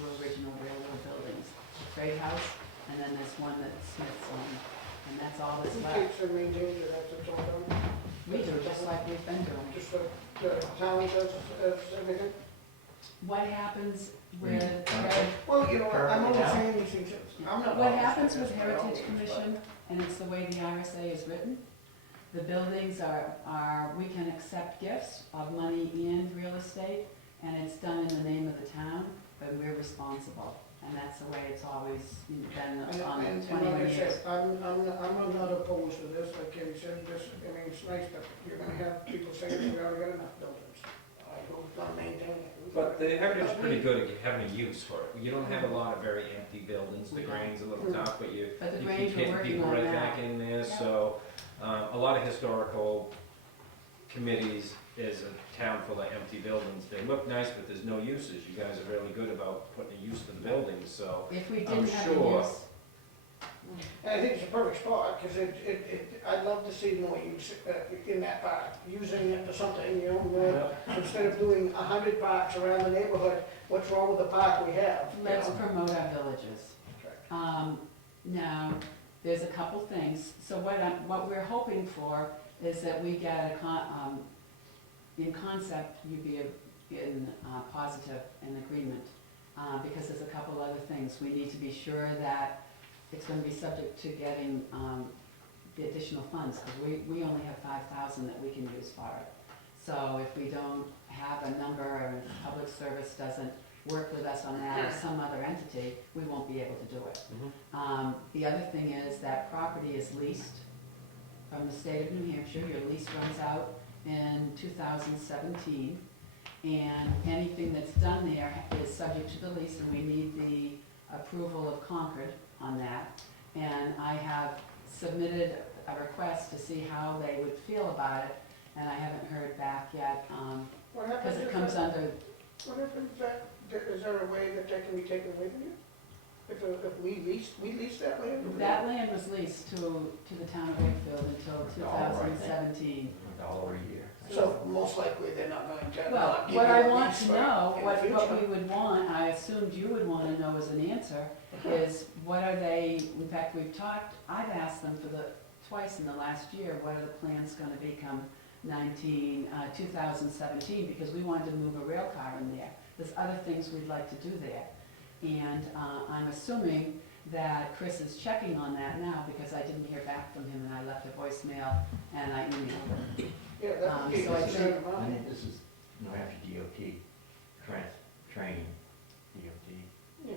were original railroad buildings. The Freight House, and then there's one that Smith's owned, and that's all that's Who left. takes and maintains it after it's all done? We do, just like we've been doing. Just the town does everything? What happens with, Well, you know, I'm only saying these things, I'm not. what happens with opposed to this by all Heritage means, but- Commission, and it's the way the RSA is written, the buildings are, we can accept gifts of money and real estate, and it's done in the name of the town, but we're responsible. And that's the way it's always been on And 21 like I years. said, I'm not opposed to this, like Kenny said, this, I mean, it's nice, but you're gonna have people saying, we already got enough buildings. Who's gonna maintain it? But the Heritage is pretty good at having a use for it. You don't have a lot of very empty buildings, the We don't. Grange a little tough, but you But the keep Grange we're getting working people on right now. back in there, Yeah. so, a lot of historical committees is a town full of empty buildings. They look nice, but there's no uses. You guys are really good about putting a use to the buildings, so. If we I'm didn't have a sure- use, And I think it's a perfect spot, cause I'd love to see more use, in that park, using it for something, you know, instead of doing 100 parks around the neighborhood, what's wrong with the park we have? you let's know? promote our villages. Now, there's a couple things. So what we're hoping for is that we get in concept, you'd be in positive and agreement, because there's a couple other things. We need to be sure that it's gonna be subject to getting the additional funds, because we only have 5,000 that we can use for it. So if we don't have a number, or if public service doesn't work with us on that, or some other entity, we won't be able to do it. The other thing is that property is leased from the state of New Hampshire. Your lease runs out in 2017, and anything that's done there is subject to the lease, and we need the approval of Concord on that. And I have submitted a request to see how they would feel about it, and I haven't heard back yet, What happens because it if comes that- under, What happens that, is there a way that can be taken away from you? If we lease that land? that land was leased to the town of Wakefield until 2017. $1 a year. So most likely they're not going to Well, not give what you I a want lease to for- know, in the what future. we would want, I assumed you would want to know as an answer, is what are they, in fact, we've talked, I've asked them twice in the last year, what are the plans gonna be come 2017, because we wanted to move a rail car in there. There's other things we'd like to do there. And I'm assuming that Chris is checking on that now, because I didn't hear back from him, and I left a voicemail and I emailed him. Yeah, that would be So I a concern think- of I mine. think this is New Hampshire DOT, training DOT. Yeah,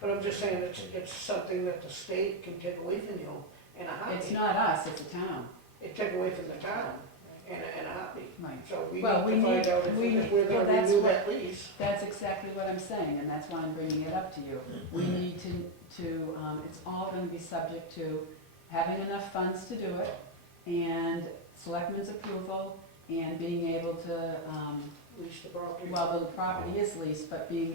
but I'm just saying, it's something that the state can take away from you in a It's heartbeat. not us, it's the town. It take away from the town in a heartbeat. Right. So we need Well, to we find need- out if we if we're need- well, gonna that's renew what- that lease. That's exactly what I'm saying, and that's why I'm bringing it up to you. We need it's all gonna be subject to having enough funds to do it, and selectmen's approval, and being able to, Lease the property. well, the property is leased, but we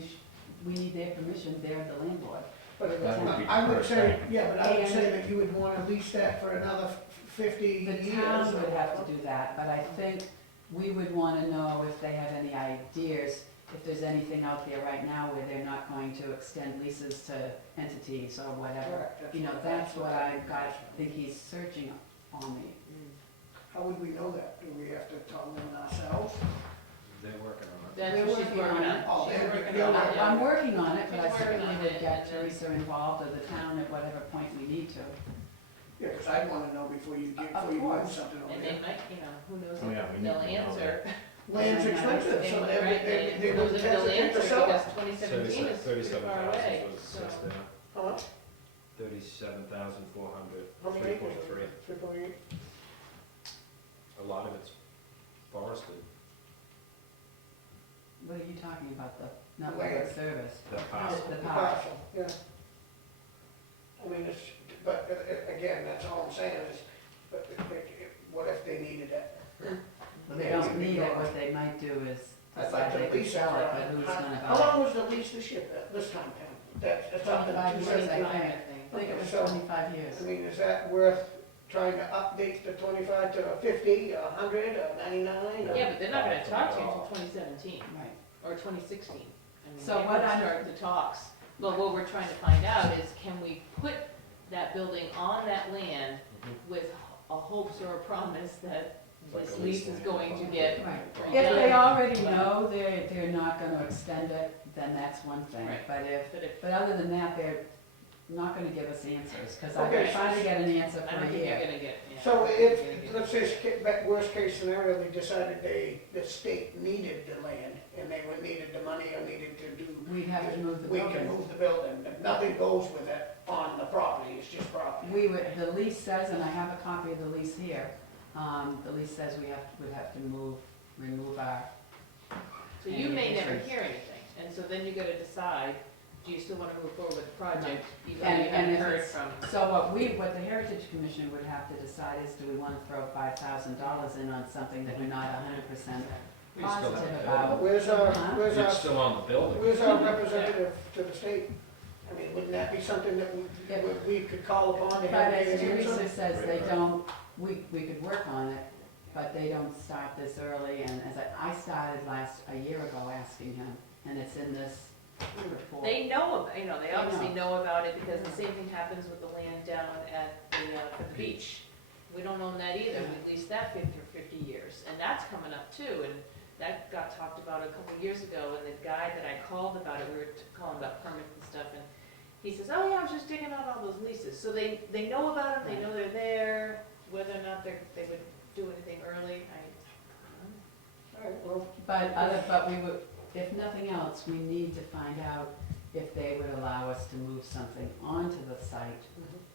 need their permission, they're the landlord. But That would be I would first say, thing. yeah, but I would And- say that you would wanna lease that for another 50 The years. town or would have whatever. to do that, but I think we would wanna know if they have any ideas, if there's anything out there right now where they're not going to extend leases to entities or whatever. Correct, You know, that's what think he's searching on me. How would we know that? Do we have to tell them ourselves? They're working on it. That's We're what she's working working on on. it. Oh, She's they're- working you're on it, working yeah. I'm working on it, but I She's working certainly on would it, get and then- Teresa involved or the town at whatever point we need to. Yeah, because I'd wanna know before you Of move course. something over And there. they might, who knows Oh, yeah, we if need they'll to know answer. Land's expensive, They so might, they, right, they, and they who knows would if they'll hesitate answer to sell because it. 2017 is pretty far away, so. Says there, How much? 37,400, How many acres? 3.3. 3.8? A lot of it's forested, What are you talking about, the, not Land. public service? the parcel. The The park. parcel, yeah. I mean, it's, but again, that's all I'm saying is, but what if they needed it? Well, they don't need it, what they might do is I'd like decide to they could lease it sell it, for, but who's gonna how buy it? long was the lease this year, this time, Pam? That's up to 25 years, 275. I think it was So- 25 years. I mean, is that worth trying to update the 25 to 50, 100, 99? Yeah, but they're not gonna talk to you until 2017 Right. or 2016. I mean, So they what would I'm- start the talks. But what we're trying to find out is, can we put that building on that land Mhm. with a hopes or a promise that Like this a lease lease is going to land. get, Right. Right. If they already know they're not gonna extend it, then that's one thing. Right. But but other than that, they're not gonna give us answers, because I've Okay, been trying to get an answer I for don't a think you're year. gonna get, yeah. So I don't think you're if, gonna let's say, worst case scenario, they decided the state needed the land, and they would needed the money or needed to do, We'd have to move the we can building. move the building. Nothing goes with it on the property, it's just property. The lease says, and I have a copy of the lease here, the lease says we'd have to remove our, So you may never Insurance. hear anything, and so then you gotta decide, do you still wanna move forward with the project, even though And- you and haven't if heard it's- from. so what the Heritage Commission would have to decide is, do we wanna throw $5,000 in on something that we're not 100% We still have positive to- about? Where's Huh? It's still on the building. representative to the state? I mean, wouldn't that be something that we could call upon to But have as an answer? Teresa says, they don't, we could work on it, but they don't start this early, and as I started a year ago asking him, and it's in this report. They know, they They obviously know. know about it, because the same thing happens with the land down at for the beach. We don't own that either, we leased that 50 years, and that's coming up too, and that got talked about a couple years ago, and the guy that I called about it, we were calling about permits and stuff, and he says, oh yeah, I was just digging out all those leases, so they know about them, they know they're there, whether or not they would do anything early, All right, well, But we would, if nothing else, we need to find out if they would allow us to move something onto the site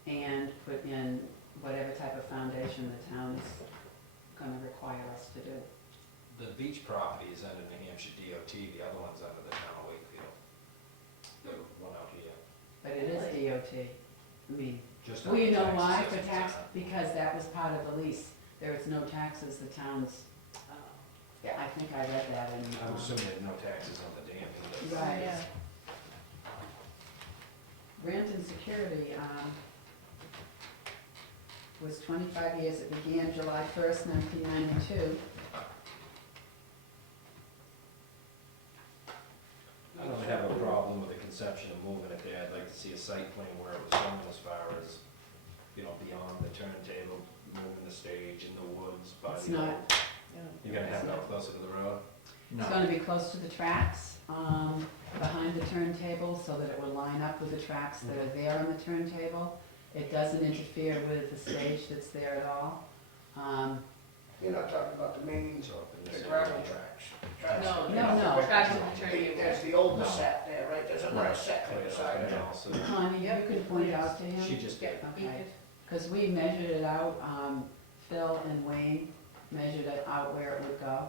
and put in whatever type of foundation the town is gonna require us to do. The beach property is under New Hampshire DOT, the other one's under the town of Wakefield. The one out here. But it is DOT. I mean, Just well, you know taxes why? as For it's tax, on. because that was part of the lease. There is no taxes, the town's, I think I read that in. I'm assuming there's no taxes on the dam either. Right. Yeah. Renton Security, was 25 years, it began July 1st, 1992. I don't have a problem with the conception of moving it there. I'd like to see a site plan where it was going as far as, beyond the turntable, moving the stage in the woods by It's the. not, You're gonna have it out closer to the road? it's gonna be close to the tracks, behind the turntable, so that it will line up with the tracks that are there on the turntable. It doesn't interfere with the stage that's there at all. You're not talking about the main, So up in the this gravel area. tracks. No, No. Tracks will turn you There's the older set there, right, there's another set to the side. And also, Connie, you can point out to him. she just did. Okay, because we measured it out, Phil and Wayne measured it out where it would go,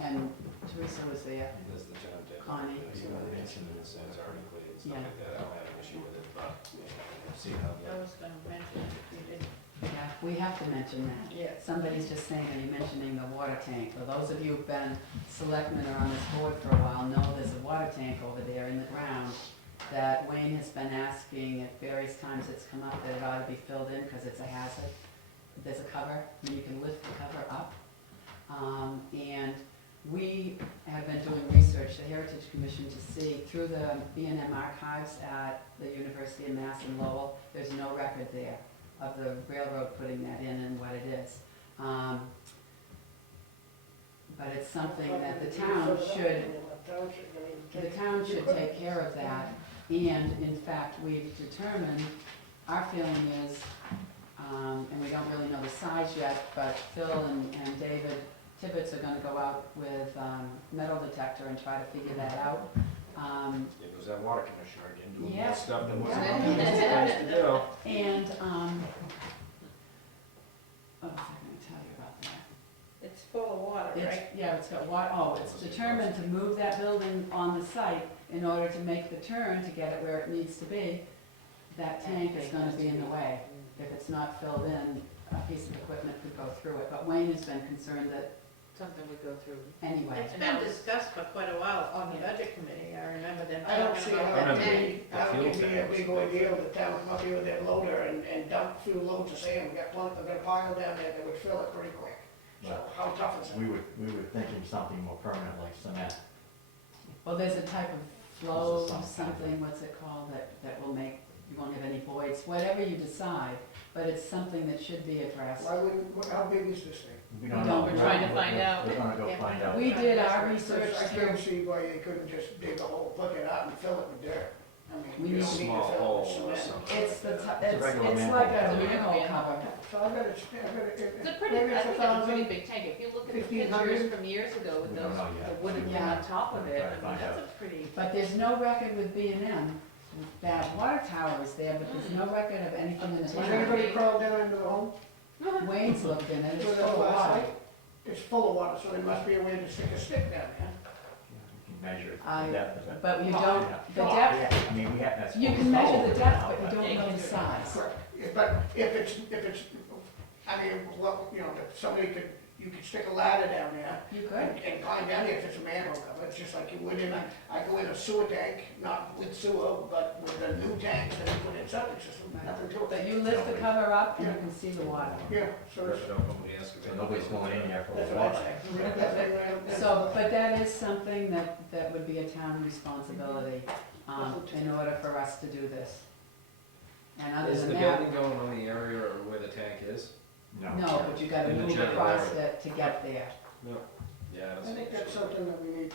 and Teresa was there. There's the John Deere. Connie. You want to mention it, it says articles and stuff Yeah. like that, I don't have an issue with it, but see how I the. was gonna mention it if you did. Yeah, we have to mention that. Yeah. Somebody's just saying, are you mentioning the water tank? For those of you who've been selectmen or on this board for a while, know there's a water tank over there in the ground that Wayne has been asking at various times it's come up that it ought to be filled in because it's a hazard. There's a cover, and you can lift the cover up. And we have been doing research, the Heritage Commission, to see through the B&M archives at the University of Mass in Lowell, there's no record there of the railroad putting that in and what it is. But it's something that the town should take care of that. And in fact, we've determined, our feeling is, and we don't really know the size yet, but Phil and David Tibbetts are gonna go out with metal detector and try to figure that out. It was that water commissioner again, doing Yeah. more stuff than what Yeah. he was supposed to do. And, what was I gonna tell you about that? It's full of water, It's, right? yeah, it's got water, oh, it's determined to move that building on the site in order to make the turn to get it where it needs to be. That tank is gonna be in the way. If it's not filled in, a piece of equipment could go through it. But Wayne has been concerned that, Something would go through. anyway. It's been discussed for quite a while on the budget committee, I remember them I don't talking see about how that remember tank. that the would fuel be a tank big was- ordeal, the town come up here with their loader and dump a few loads of sand, we got a pile down there that would fill it pretty quick. So how tough is it? We were thinking something more permanent like cement. Well, there's a type of flow, This is some kind of- something, what's it called, that will make, you won't have any voids, whatever you decide, but it's something that should be addressed. Why wouldn't, how big is this thing? We don't- know. we're trying to find out. We're gonna go find out. We did our I research through, can't see why they couldn't just dig a hole, plug it out and fill it with dirt. I We mean, you need don't to- need to Small fill hole it or with cement. something. it's the, It's a regular it's manhole like a cover. manhole cover. So I bet it's, It's a pretty, I think it's a pretty big tank. If you look at the 1,500? pictures from years ago with We don't those, know yet. the wooden thing Yeah. on top of it, Try to I mean, find that's out. a pretty. But there's no record with B&M. That water tower is there, but there's no record of anything in the Has tank. anybody crawled down into the home? Wayne's looked in it, it's With full that of last water. night? It's full of water, so there must be a way to stick a stick down there. We can measure I- the depth of it. But you Oh, don't, Yeah. the Oh, depth, I mean, we have, that's. you can measure the depth, but you don't know the size. Correct. But if it's, I mean, well, you know, if somebody could, you could stick a ladder down there You could. and climb down there if it's a manhole cover, it's just like you would in I go in a sewer tank, not with sewer, but with the new tanks that we put in septic system, nothing to But it. you lift the cover up and you can see the water. Yeah, so it's, Don't nobody ask if So nobody's going in there for that's the what water. I'm saying. So, but that is something that would be a town responsibility, in order for us to do this. And other Is the than that, building going on the area or where the tank is? no, but you gotta In the move general across area. it to get there. No. Yeah, I think that's something that we need,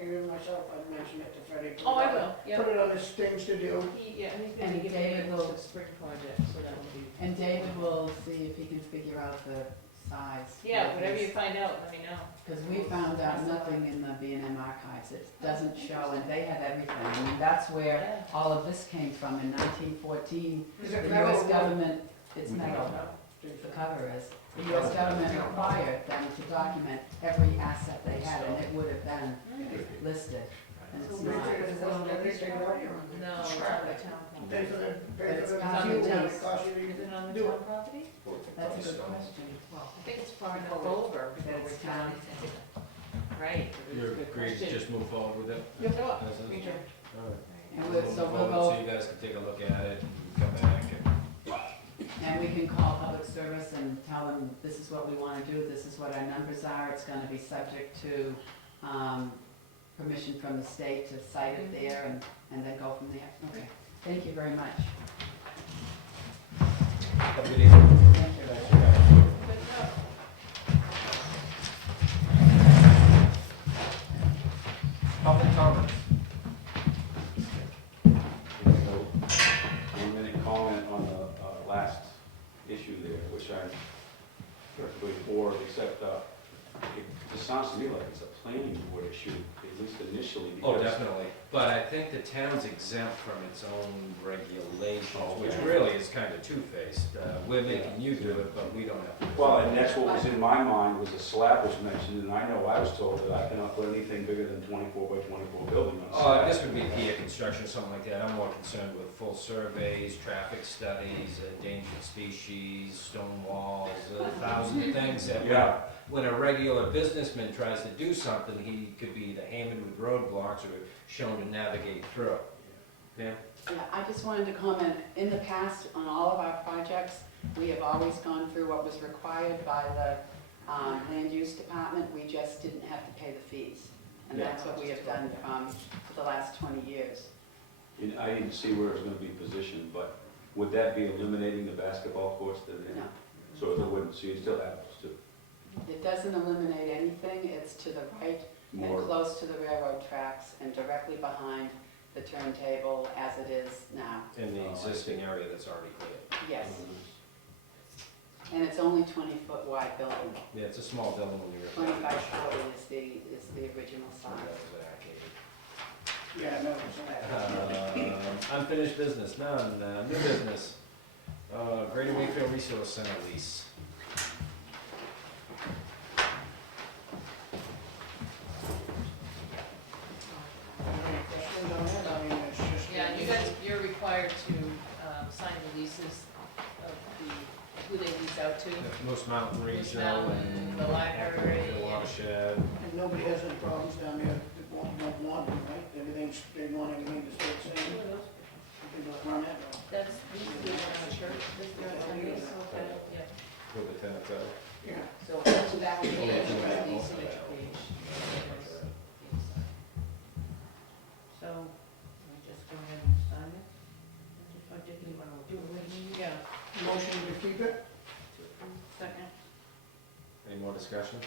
even myself, I've mentioned it to Freddie. Oh, I will, yeah. Put it on his things to do. Yeah, and he's And gonna give me David a will- spring project, so that will be. And David will see if he can figure out the size. Yeah, whatever you find out, let me know. Because we found out nothing in the B&M archives, it doesn't show, and they have everything. I mean, that's where Yeah. all of this came from in 1914. Is The it metal US or government, it's We don't metal, know. the cover is. The US government required them to document every asset they had, and it would have been listed, and it's They not. take it out, they take it out. No, it's Scrap on the it. town Pay property. for the, But pay it's for the not fuel, the and lease. it costs you Is it on the do town it. property? That's a good question. Well, I think it's far enough over before That we it's tell town. anything. Right. You're Good agreed to question. just move forward with it? Yep, sure. As is? Me too. All right. And we'll, so we'll Forward go, So you guys can take a look at it and come back and we can call public service and tell them, this is what we wanna do, this is what our numbers are, it's gonna be subject to, permission from the state to site it there, and then go from there. Okay, thank you very much. Have a good evening. Thank you. Good job. Public comments. So, 1 minute comment on the last issue there, which I specifically for, except, it sounds to me like it's a planning board issue, at least initially, Oh, because. definitely, but I think the town's exempt from its own regulations, which Okay. really is kind of two-faced. We're making you do it, but we don't have to. Well, and that's what was in my mind, was a slab was mentioned, and I know I was told that I cannot put anything bigger than 24 by 24 building on a slab. This would be PA construction, something like that. I'm more concerned with full surveys, traffic studies, endangered species, stone walls, 1,000 things that, Yeah. when a regular businessman tries to do something, he could be either hammered with roadblocks or shown to navigate through. Yeah? Yeah, I just wanted to comment, in the past, on all of our projects, we have always gone through what was required by the land use department, we just didn't have to pay the fees. And that's what we have done for the last 20 years. And I didn't see where it was gonna be positioned, but would that be eliminating the basketball courts that are there? No, So it wouldn't, so you still have to it doesn't eliminate anything, it's to the right and more. close to the railroad tracks and directly behind the turntable as it is now. In the existing area that's already cleared. Yes, and it's only 20-foot wide building. Yeah, it's a small building when you're. 20 by 40 is the original size. Yeah, no, it's not. Unfinished business, none. New business. Greater Wakefield Resource Center lease. Any questions on that? I mean, it's just. Yeah, and you guys, you're required to sign the leases of who they lease out to. Moose Mountain Moose Regional Mountain, and. the library, The watershed. And nobody has any problems down there that don't want them, right? Everything's, they want everything to stay the same. You can just run that road. That's, this is the church, this is the Sundays, okay, yeah. With the tenants out. Yeah. So that's back page, Oh, that's yeah. the signature page. So, we just go ahead and sign it? Or did you want to do it with me? Yeah. Motion to keep it? Second? Any more discussion?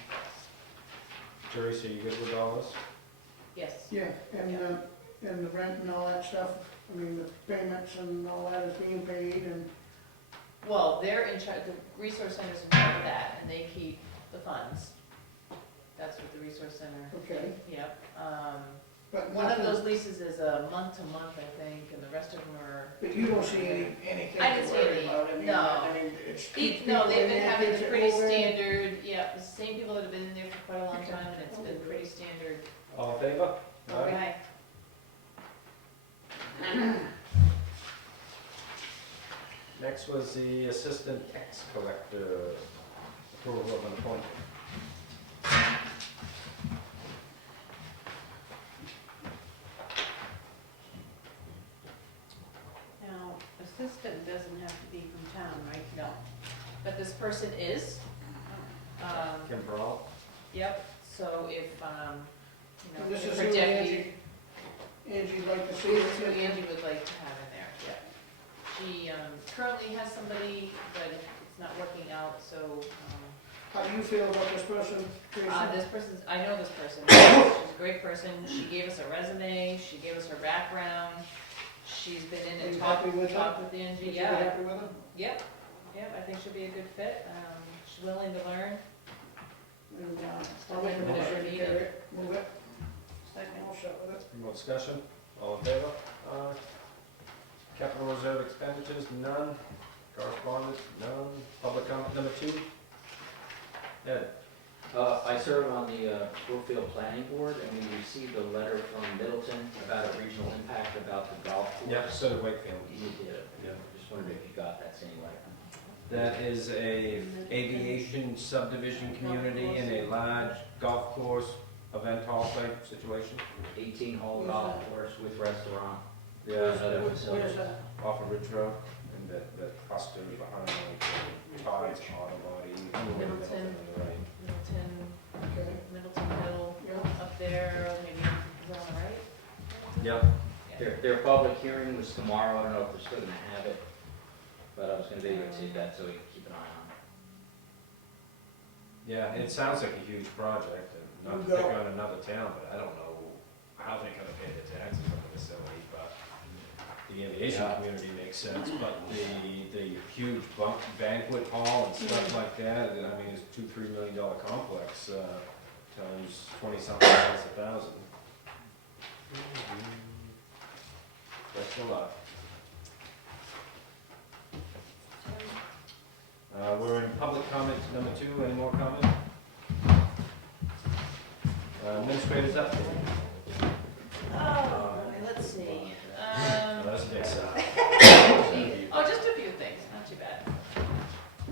Teresa, you good with all this? Yes. Yeah, and the rent and all that stuff, I mean, the payments and all that is being paid and, Well, they're in charge, the resource center's in charge of that, and they keep the funds. That's what the resource center. okay. Yep. But One of nothing, those leases is a month to month, I think, and the rest of them are. but you don't see anything I to didn't see worry any, about, I mean, no. I mean, it's. keeps No, people they've in been there, having keeps the it pretty moving. standard, yeah, the same people that have been in there for quite a long time, and it's been pretty standard. All in favor? Okay. Next was the assistant tax collector, approval of an appointment. Now, assistant doesn't have to be from town, right? No, but this person is. Kim Brawl. Yep, so if, And this if is her who deputy, Angie, Angie'd like to see this is what it. Angie would like to have in there, yeah. She, currently has somebody, but it's not working out, so, How do you feel about this person, Teresa? this person's, I know this person, she's a great person, she gave us a resume, she gave us her background, she's been in Are and you talked happy with her? with Angie, Would you be yeah. happy with her? Yep, I think she'll be a good fit, she's willing to learn. And, I'll make a motion to carry it, move it. Second? I'll shut with it. Any more discussion? All in favor? Capital reserve expenditures, none. Correspondence, none. Public comment number 2. Ed? I serve on the Wakefield Planning Board, and we received a letter from Middleton about a regional impact about the golf course. Yeah, so did Wakefield. You did, yeah. Just wondered if you got that same letter. That is a aviation subdivision community in a large golf course, event hall type situation. 18-hole golf course with restaurant. Yeah, Another Where's facility. that? off of Ridge Road, and that cluster behind Todd's Auto Body. Middleton. Right. Middleton, Okay. Middleton Middle, Yeah. up there, maybe is on the right? Yep. Their public hearing was tomorrow. I don't know if they're still gonna have it, but I was gonna videotape that so we can keep an eye on it. Yeah, it sounds like a huge project, and not to pick on another town, but I don't know how they're gonna pay the taxes on the facility, but the aviation Yeah. community makes makes sense, but the huge banquet hall and stuff like that, I mean, it's $2-3 million complex, times 20-something plus 1,000. That's a lot. We're in public comment number 2. Any more comments? Administrators update. Oh, let's see. That's a big sigh. Oh, just a few things, not too bad.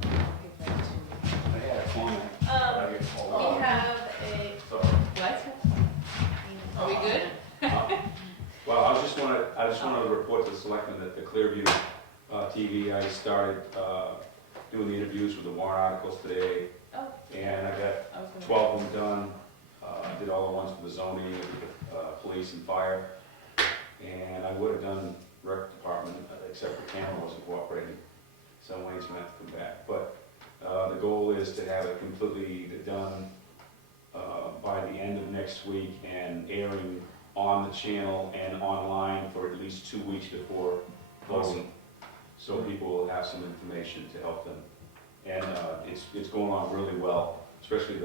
Give that to you. I had a comment. We have a, what? Are we good? Well, I just wanted to report to the selectmen that the Clearview TV, I started doing the interviews with the warrant articles today, Oh, and I got I was gonna. 12 of them done. I did all the ones for the zoning, police and fire, and I would have done rec department, except for Cameron wasn't cooperating, so Wayne's meant to come back. But the goal is to have it completely done by the end of next week and airing on the channel and online for at least 2 weeks before voting, so people will have some information to help them. And it's going on really well, especially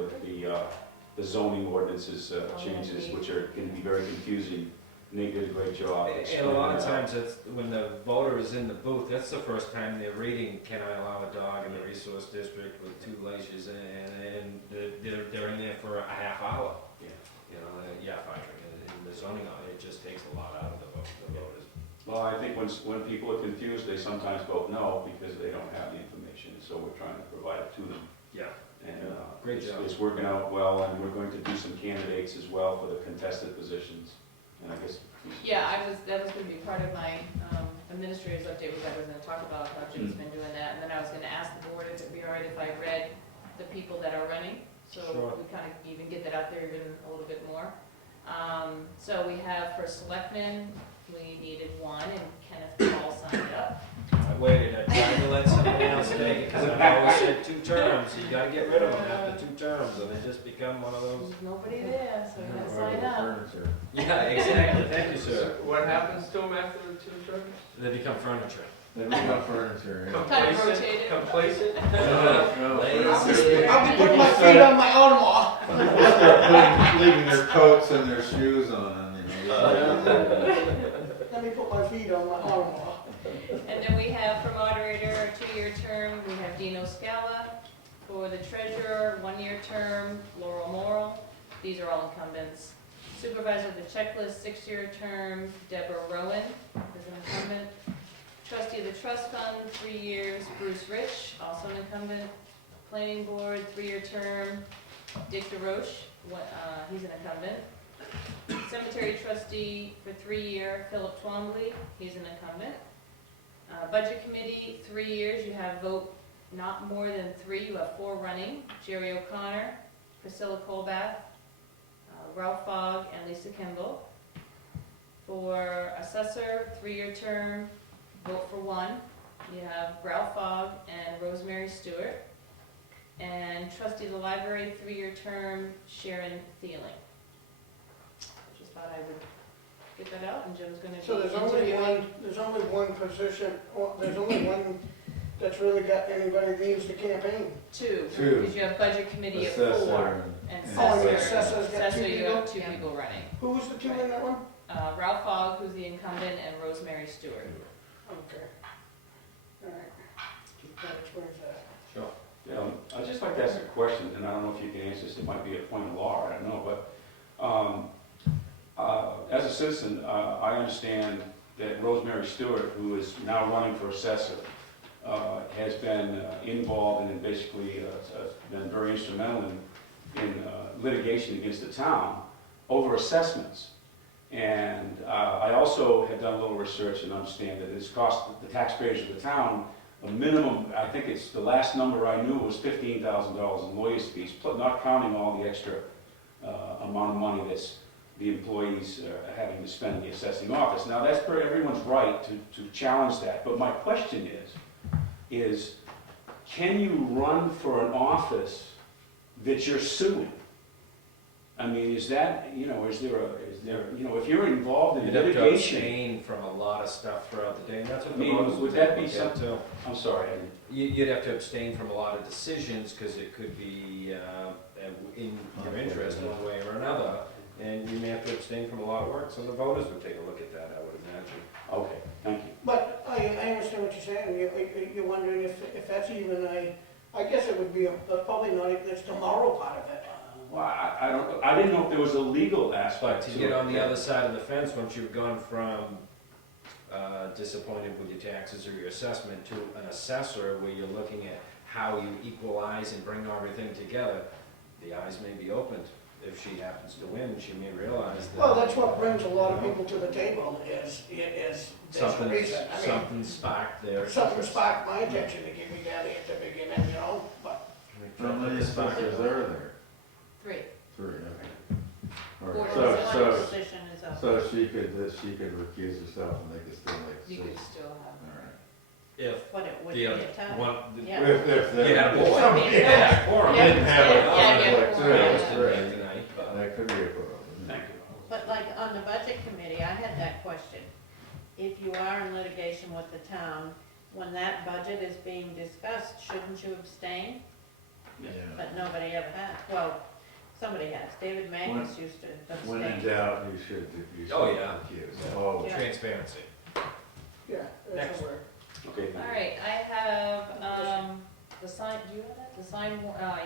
the zoning ordinances changes, which are going to be very confusing. And they did a great job. And a lot of times, that's when the voter is in the booth, that's the first time they're reading, can I allow a dog in the resource district with 2 leashes, and they're in there for a half hour. Yeah. You know, fine, in the zoning, it just takes a lot out of the voters. Well, I think when people are confused, they sometimes vote no because they don't have the information. So we're trying to provide it to them. Yeah. And Great job. it's working out well, and we're going to do some candidates as well for the contested positions. And I guess. Yeah, that was gonna be part of my administrator's update, was I was gonna talk about how Jim's been doing that, and then I was gonna ask the board if it'd be all right if I read the people that are running, so Sure. we kind of even get that out there even a little bit more. So we have for selectmen, we needed 1, and Kenneth Paul signed up. I waited, I tried to let somebody else take it, because I always said 2 terms, you gotta get rid of them after 2 terms, and they just become one of those. There's nobody there, so we gotta sign up. Yeah, exactly, thank you, sir. What happens to them after the 2 terms? They become furniture. They become furniture. Kind of rotated. Complacent? Lazy. I'll be putting my feet on my Audemars. Start leaving their coats and their shoes on, you know. Let me put my feet on my Audemars. And then we have for moderator, a 2-year term, we have Dino Scala. For the treasurer, 1-year term, Laurel Morrill. These are all incumbents. Supervisor of the checklist, 6-year term, Deborah Rowan is an incumbent. Trustee of the trust fund, 3 years, Bruce Rich, also an incumbent. Planning board, 3-year term, Dick DeRoche, he's an incumbent. Cemetery trustee for 3-year, Philip Twombly, he's an incumbent. Budget committee, 3 years, you have vote not more than 3, you have 4 running, Jerry O'Connor, Priscilla Colbath, Ralph Fogg, and Lisa Kimball. For assessor, 3-year term, vote for 1, you have Ralph Fogg and Rosemary Stewart. And trustee of the library, 3-year term, Sharon Thieling. I just thought I would get that out, and Jim's gonna be So there's only one position, there's only one that's really got anybody that needs to campaign. 2, 2. because you have budget committee of Assessor 4, and Oh, and assessor, assessor's got 2 assessor, you have 2 people? people running. Who was the 2 in that one? Ralph Fogg, who's the incumbent, and Rosemary Stewart. Okay. All right. That explains that. Sure. Yeah, I'd just like to ask a question, and I don't know if you can answer this, it might be a point of law, I don't know, but as a citizen, I understand that Rosemary Stewart, who is now running for assessor, has been involved and basically been very instrumental in litigation against the town over assessments. And I also have done a little research and understand that it's cost the taxpayers of the town a minimum, I think it's, the last number I knew was $15,000 in lawyer's fees, not counting all the extra amount of money that's the employees are having to spend in the assessing office. Now, that's for everyone's right to challenge that, but my question is can you run for an office that you're suing? I mean, is that, you know, is there, you know, if you're involved in You'd have to litigation. abstain from a lot of stuff throughout the day, and that's what I the mean, voters would would that take be a look at too. I'm sorry, I didn't. You'd have to abstain from a lot of decisions, because it could be in your interest one way or another, and you may have to abstain from a lot of work, so the voters would take a look at that, I would imagine. Okay, thank you. But I understand what you're saying, you're wondering if that's even I guess it would be probably not, it's the moral part of it. Well, I didn't know if there was a legal But aspect to to it. get on the other side of the fence, once you've gone from disappointed with your taxes or your assessment to an assessor where you're looking at how you equalize and bring everything together, the eyes may be opened. If she happens to win, she may realize that. Well, that's what brings a lot of people to the table, is this Something, reason. I mean, something sparked there. something sparked my attention to give me that at the beginning, you know, but How many inspectors are there? 3. 3, okay. All Or right, the one so, position is up. so she could recuse herself and they could still make You could decisions. still have. All right. If But it would the be other a tie. one, Yeah. If they yeah, if quorum. somebody Yeah, quorum. Yeah. didn't have a Yeah, yeah, conflict, quorum. right, Tonight, right. but- That could be a problem. Thank you. But like on the budget committee, I had that question. If you are in litigation with the town, when that budget is being discussed, shouldn't you abstain? Yeah. But nobody ever has. Well, somebody has. David Magnus used to When in abstain. doubt, you should Oh, yeah. recuse. Oh, Yeah. Transparency. yeah, that's Next. a word. Okay, thank All you. right, I have, the sign, do you have that? The sign,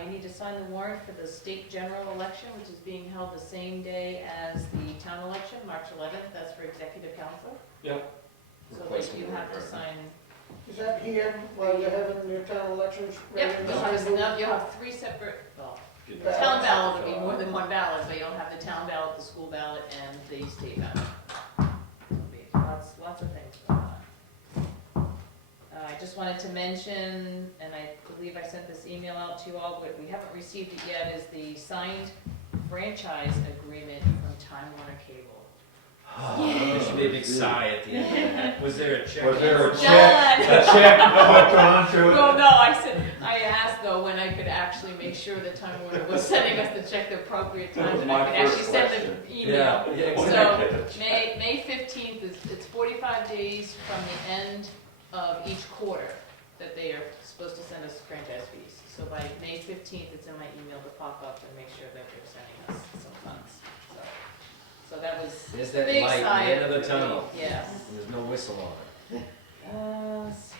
you need to sign the warrant for the state general election, which is being held the same day as the town election, March 11th. That's for executive council. Yep. So that Replacement you of have to Warren. sign. Is that here, while you're having your town elections? Yep, you'll have 3 separate, well, Good. Ballot. town ballot will be more than one ballot, but you'll have the town ballot, the school ballot, and the state ballot. There'll be lots of things going on. I just wanted to mention, and I believe I sent this email out to you all, but we haven't received it yet, is the signed franchise agreement from Time Warner Cable. There should be a big sigh at the end of that. Was there a check? Was there a It's check? done. A check hooked onto it? Well, no, I asked though when I could actually make sure that Time Warner was sending us the check the appropriate That time, was and I my could actually first send question. the email. Yeah, So, exactly. May 15th it's 45 days from the end of each quarter that they are supposed to send us franchise fees. So by May 15th, it's in my email to pop up and make sure that they're sending us some funds. So that was There's the that big light at sigh the end of of the relief. tunnel. Yes. There's no whistle on it. Let's see.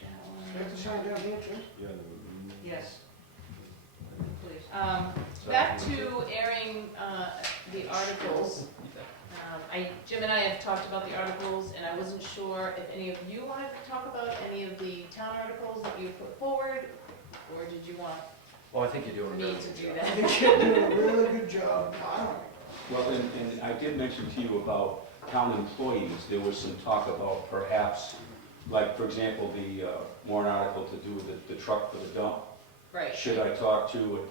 You have to sign down here too? You're in the- Yes. Please. Back to airing the articles. Jim and I have talked about the articles, and I wasn't sure if any of you wanted to talk about any of the town articles that you put forward, or did you want Well, I think you're doing a me very to good do job. I that? think you're doing a really good job. Well, and I did mention to you about town employees, there was some talk about perhaps, like, for example, the warrant article to do with the truck for the dump. Right. Should I talk to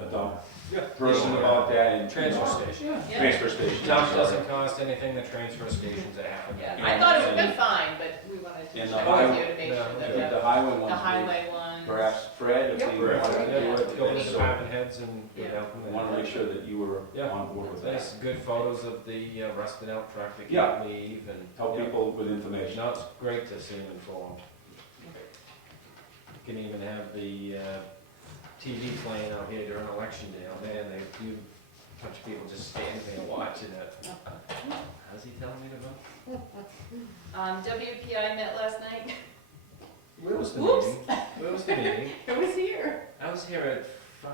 a dump Yeah. person about that and? Transfer station. Yeah. Transfer station. Dump sorry. doesn't cost anything, the transfer station's a half a Yeah, million. I thought it would be fine, but we wanted to And check the with highway- you to make sure Yeah. that The highway one. the highway one. Perhaps Fred, if Yep. he Correct. wanted to do Yeah, it. go to the So, department heads and Yeah. help I them. want to make sure that you were Yeah. on board with that. Nice, good photos of the rusted out truck that Yeah. can't leave and. Help yeah. people with information. No, it's great to see them informed. You can even have the TV playing out here during election day, oh man, a bunch of people just standing there watching it. How's he telling me to vote? WPI met last night. Where was the Whoops. meeting? Where was the meeting? It was here. I was here at 5,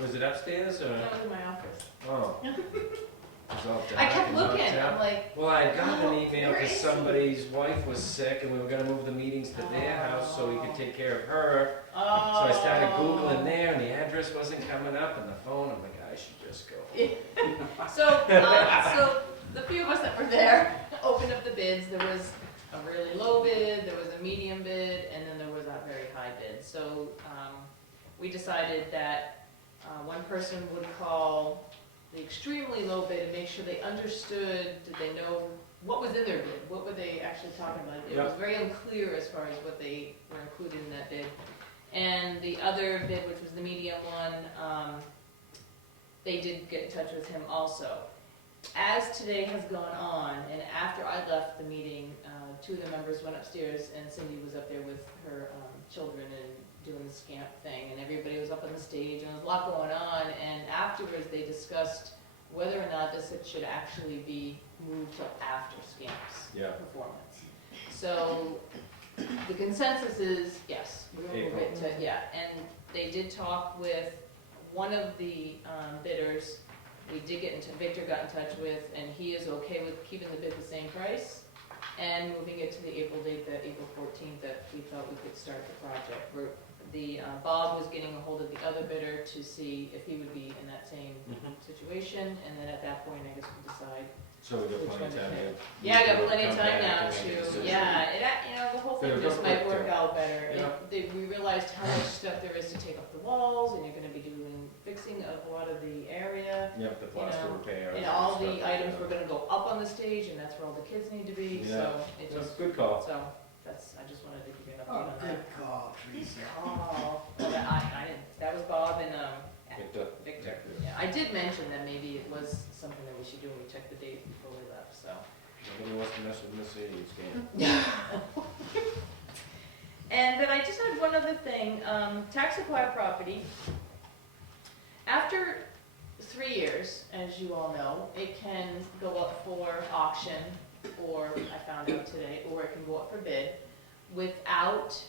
was it upstairs or? That was in my office. Oh. It was all I dark kept and looking, knocked out. I'm like, Well, I got an Oh, email where because is he? somebody's wife was sick and we were gonna move the meetings to their house so we could take care of her. oh. So I started Googling there and the address wasn't coming up and the phone, I'm like, I should just go. So the few of us that were there opened up the bids. There was a really low bid, there was a medium bid, and then there was a very high bid. So we decided that one person would call the extremely low bid and make sure they understood, did they know what was in their bid? What were they actually talking about? It was very unclear as far as what they were included in that bid. And the other bid, which was the medium one, they did get in touch with him also. As today has gone on, and after I left the meeting, two of the members went upstairs and Cindy was up there with her children and doing the scamp thing, and everybody was up on the stage, and there was a lot going on, and afterwards they discussed whether or not this should actually be moved till after scamps Yeah. performance. So the consensus is, yes, we're gonna move it to, yeah, and they did talk with one of the bidders. We did get into, Victor got in touch with, and he is okay with keeping the bid the same price and moving it to the April date, the April 14th, that we thought we could start the project. Bob was getting a hold of the other bidder to see if he would be in that same situation, and then at that point, I guess we'll decide. So we got Which plenty of one time to to. Yeah, I got plenty of come time back now and make a to, decision. the whole thing It'll just go might quick, work too. out better. Yeah. We realized how much stuff there is to take off the walls, and you're gonna be doing fixing of a lot of the area. Yep, the plaster know, repair. And all the items were gonna go up on the stage, and that's where all the kids need to be, so it That's just, a good call. so, I just wanted to give you an Oh, update on that. good call, Teresa. Oh, well, I didn't, that was Bob and, Victor. Victor. Yeah, I did mention that maybe it was something that we should do, and we checked the date before we left, so. Nobody wants to mess with Mercedes, can And then I just had one other thing, tax acquired property. After 3 years, as you all know, it can go up for auction, or I found out today, or it can go up for bid without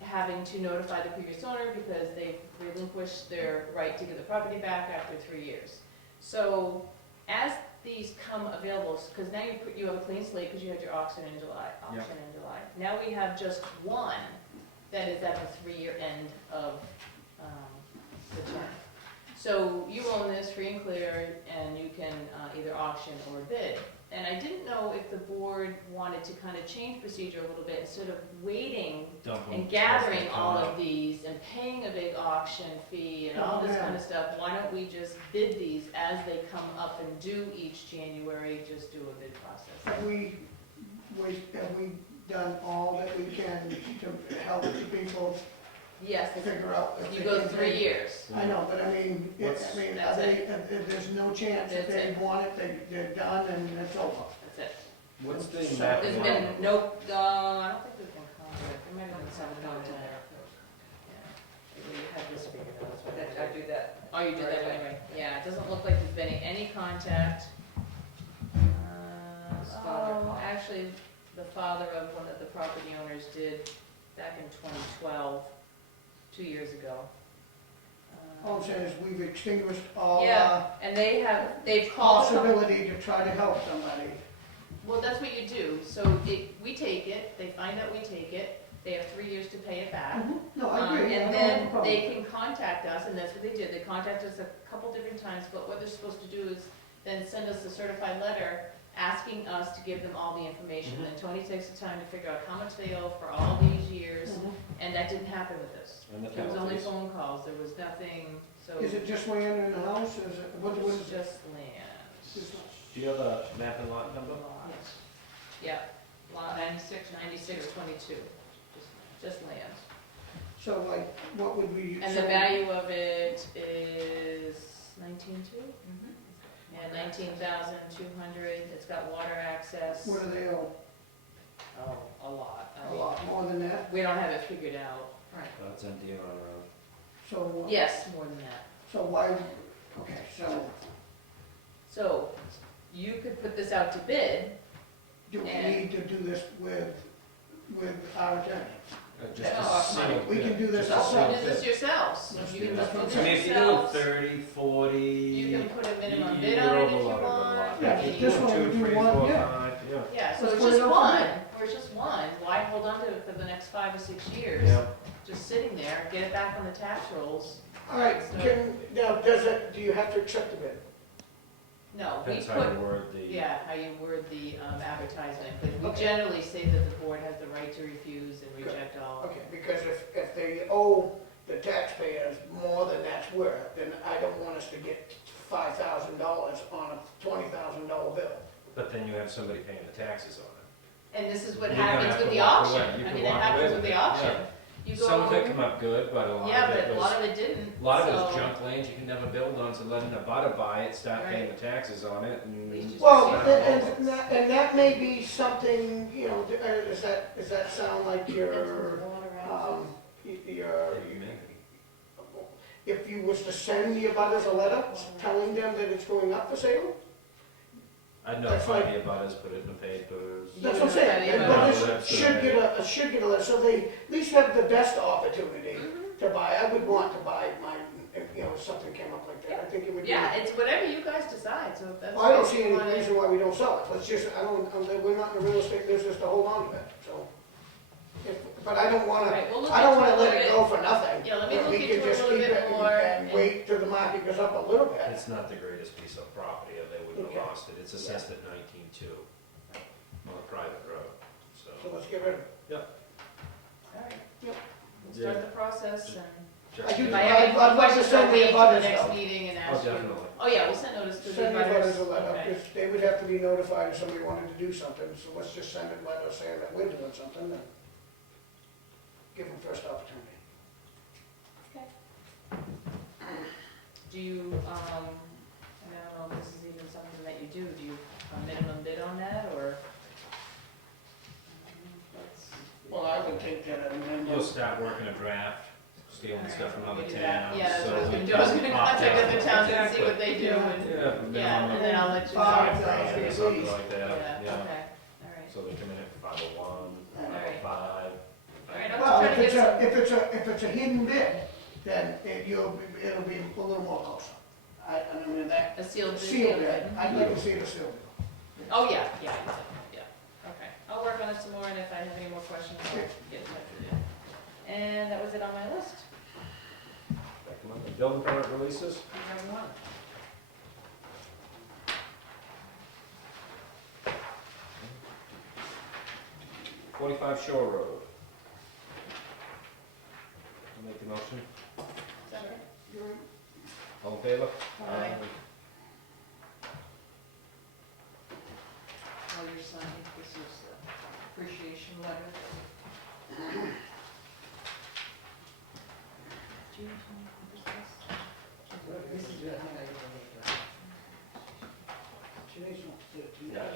having to notify the previous owner because they've relinquished their right to get the property back after 3 years. So as these come available, because now you have a clean slate because you had your auction in July. Now we have just one that is at the 3-year end of the term. So you own this free and clear, and you can either auction or bid. And I didn't know if the board wanted to kind of change procedure a little bit, instead of waiting Dump 'em and gathering as they all come of up. these and paying a big auction fee and all this kind of stuff. Why don't we just bid these as they come up and due each January, just do a bid process? Have we done all that we can to help the people Yes, figure out if you they go can 3 pay? years. I know, but I mean, What's- are That's they, if there's no chance if That's they it. want it, they're done and it's over. That's it. What's the So map? There's line? been no, I don't think there's been contact. There might have been some contact. Yeah. Maybe you have this figured out. That's what I do that. Oh, you did that anyway? Yeah, it doesn't look like there's been any contact. Actually, the father of one of the property owners did back in 2012, 2 years ago. All I'm saying is we've extinguished all Yeah, and they've called. possibility to try to help somebody. Well, that's what you do. So we take it, they find out we take it, they have 3 years to pay it back. No, I agree, I And don't have a then problem. they can contact us, and that's what they did. They contacted us a couple different times, but what they're supposed to do is then send us a certified letter asking us to give them all the information. Mhm. And Tony takes the time to figure out how much they owe for all these years, Mhm. and that didn't happen with this. And the There was only penalties. phone calls, there was nothing, so. Is it just land in the house, is it, what is It's it? just land. Just- Do you have a map and lot number? Yes. Yeah, lot 9622, just land. So like, what would we? And the value of it is 19.2? Mhm. Yeah, 19,200, it's got water access. What do they owe? Oh, a lot. I A mean, lot more than that? we don't have it figured out. That's empty on our road. So, Yes, more than that. so why, okay, so So you could put this out to bid. do we And- need to do this with our attorney? Just No, a single we can bid, do this just a ourselves. single Do this bid. yourselves. Let's You do can that. just do I I this mean, if you're doing yourselves. 30, 40. You can put a minimum bid you're on it if you overloaded with a want. lot. Yeah, If just you're this one, doing we 2, do 3, one, 4, yeah. 5, yeah. Yeah, so Let's it's put it just up for one, bid. or it's just one. Why hold on to it for the next 5 or 6 years? Yeah. Just sitting there, get it back on the tax rolls. All right, So- now, do you have to accept the bid? No, we Depends how you put, word the. yeah, how you word the advertisement, but we Okay. generally say that the board has the right to refuse and reject all. Okay, because if they owe the taxpayers more than that's worth, then I don't want us to get $5,000 on a $20,000 bill. But then you have somebody paying the taxes on it. And this is what You're gonna happens have with to the walk auction. away. You I can mean, it walk happens away with with the it, auction. yeah. you go. Some of it come up good, but a lot Yeah, of it but a was, lot of it didn't. a lot of it so was junk lands you can never build on, so letting a butter buy it, start paying the taxes on it, and. We just- Well, Yeah. and that may be something, you know, does that sound like your, your, if you was to send the abutters a letter telling them that it's going up for sale? I'd That's notify like- the abutters, put it in the papers. That's what I'm saying, Yeah. but Yeah. this should get a letter, so they at least have the best opportunity to buy. I would want to buy mine, you know, if something came up like that, I think it would be. Yeah, it's whatever you guys decide, so if that's. Well, I don't what see you any wanna- reason why we don't sell it, let's just, we're not in the real estate business to hold on to it, so. But I don't wanna, Right, we'll look I don't into wanna a let little it bit. go for nothing. Yeah, let me You know, look we into could it a just little keep bit it more and wait till the market goes up a little bit. It's not the greatest piece of property, or they wouldn't Okay. have lost it, it's assessed at 19.2 on a private road, So so. let's get rid of it. Alright, Yep. we'll start the process and. I do- If I have any I'd like to questions, send I'll the wait till the abutters next though. meeting and Oh, ask you. definitely. Oh, yeah, we'll send notice to the Send the abutters. letters a letter, Okay. because they would have to be notified if somebody wanted to do something, so let's just send a letter saying that we're doing something and give them first opportunity. Do you, I don't know if this is even something that you do you a minimum bid on that, or? Well, I would think that, You'll start working a draft, stealing stuff from other We do that. towns. Yeah, that's so what I was we gonna do, I was can gonna opt contact out. other towns and see what they do, and, Yeah, yeah, and then I'll let you know. Five. $5,000 or something like Yeah, that, yeah. okay, alright, So they come in at 501, Alright. 505. alright, I'm well, just trying to get some. if it's a hidden bid, then it'll be a little more closer. I mean, that A sealed sealed bid. bid, I'd like to see the sealed bid. Oh, yeah, yeah, okay, I'll work on it some more, and if I have any more questions, I'll get in touch with you. And that was it on my list. Back them up. The building permit releases, Number one. '45 Shore Road. I'll make the motion. Second. All in favor? Aye. While you're signing, this is the appreciation letter. Do you remember this? This is it. She needs to do it. Yeah, I know.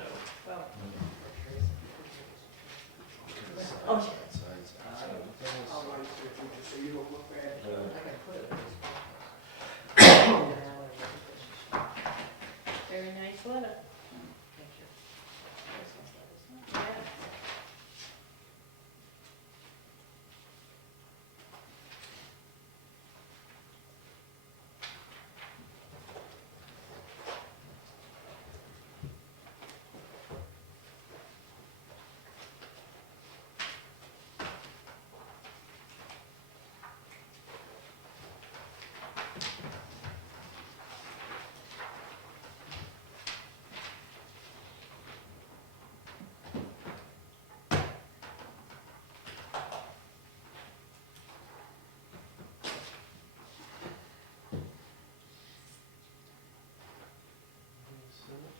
Well, Oh, yeah. I'll write it to you, so you don't look bad. Very nice letter. Yeah.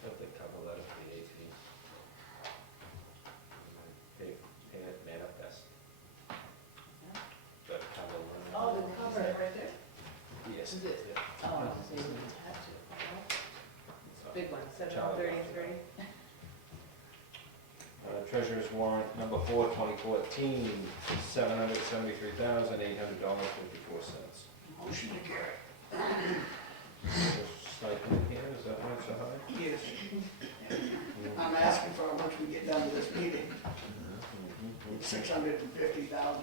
Got the cover letter for the 18th. Pay it manifest. Got a cover letter. Oh, the cover right there? Yes. Is it? Yeah. Oh, so you have to. Big one, Child 733. Treasurer's warrant number 4, 2014, $773,800.54. Motion to carry. Stipend here, is that why it's so high? Yes. I'm asking for how much we get done with this meeting, 650,000.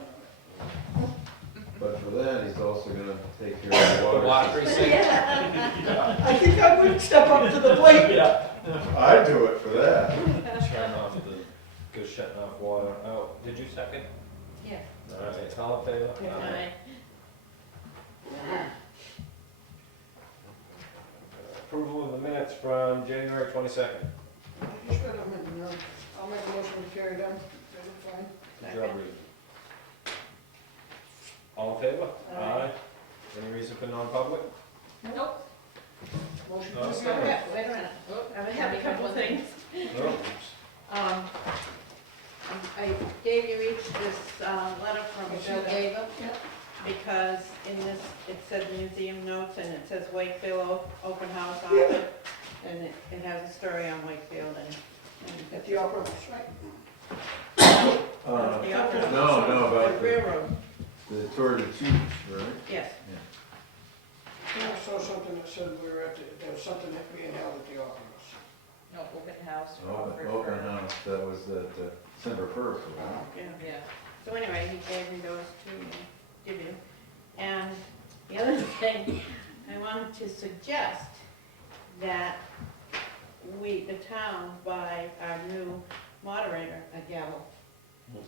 But for that, he's also gonna take care of the water. Water precinct. I think I would step up to the plate. I'd do it for that. Shutting off the, good shutting off water. Oh, did you second? Yeah. All right, all in favor? Aye. Approval of the minutes from January 22nd. Just let them know. I'll make a motion to carry them. Is it fine? Good job reading. All in favor? Aye. Any reason for non-public? Nope. Motion Oh, to sorry. carry. Wait a minute. Oh, I have a couple of things. No? I gave you each this letter from Bill Gable. because in this, it said museum notes, and it says Wakefield Open House on it, and it has a story on Wakefield, and At the Opera House, right? the Opera House. No, about The railroad, the Tour de Chiefs, right? yes. I saw something that said we were at, there was something that being held at the Opera House. No, open house. Open house, that was at December 1st, right? Yeah. Yeah. So anyway, he gave me those to give you. And the other thing, I wanted to suggest that we, the town, buy our new moderator a gavel. Well,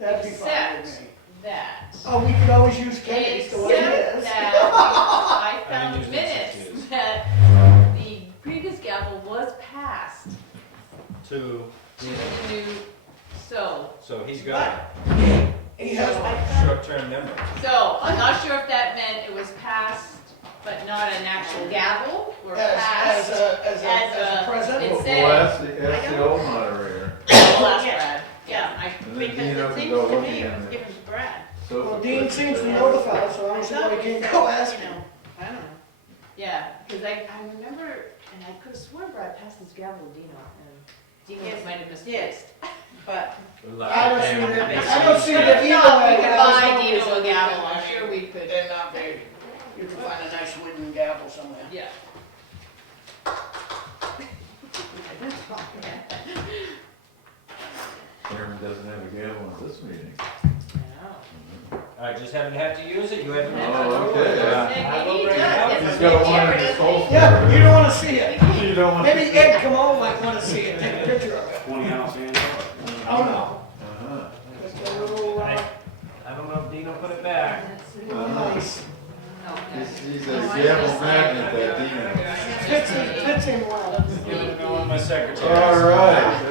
That'd be fine with except me. that. Oh, we could always use Kenny's the way it Except is. that I I found didn't use minutes substitutes. that the previous gavel was passed To, to the new, so so he's got He has So one. I a thought- short-term memory. So, I'm not sure if that meant it was passed, but not an actual gavel, or passed. As a present. It said- Well, that's the old moderator. Well, that's Yeah. Brad. Yeah, And then because Dino it could seems go to looking me it in was the given to Brad. sofa Well, Dean cushion. seems to know the fellow, so I I don't see thought why we he can't said, go ask him. I don't know. Yeah, because I remember, and I could have sworn Brad passed his gavel to Dino, and Dino Yes, might have misplaced. But I don't see that, Makes I don't sense. see But that if either not, we way. could I was buy always Dino a looking gavel, at I'm it. sure we could. They're not big. You can find a nice wooden gavel somewhere. Yeah. Chairman doesn't have a gavel in this meeting. I just haven't had to use it, you haven't had to. Oh, okay. I will bring it out. He's got one in his holster. Yeah, you don't wanna see it. You don't want Maybe to see Ed it. Comeau might wanna see it, take a picture of it. 20 ounce and Oh, no. Uh-huh. Just a little, I don't know if Dino put it back. nice. He's a gavel magnet, that Dino. Fits him well. Give it to one of my secretaries. All right,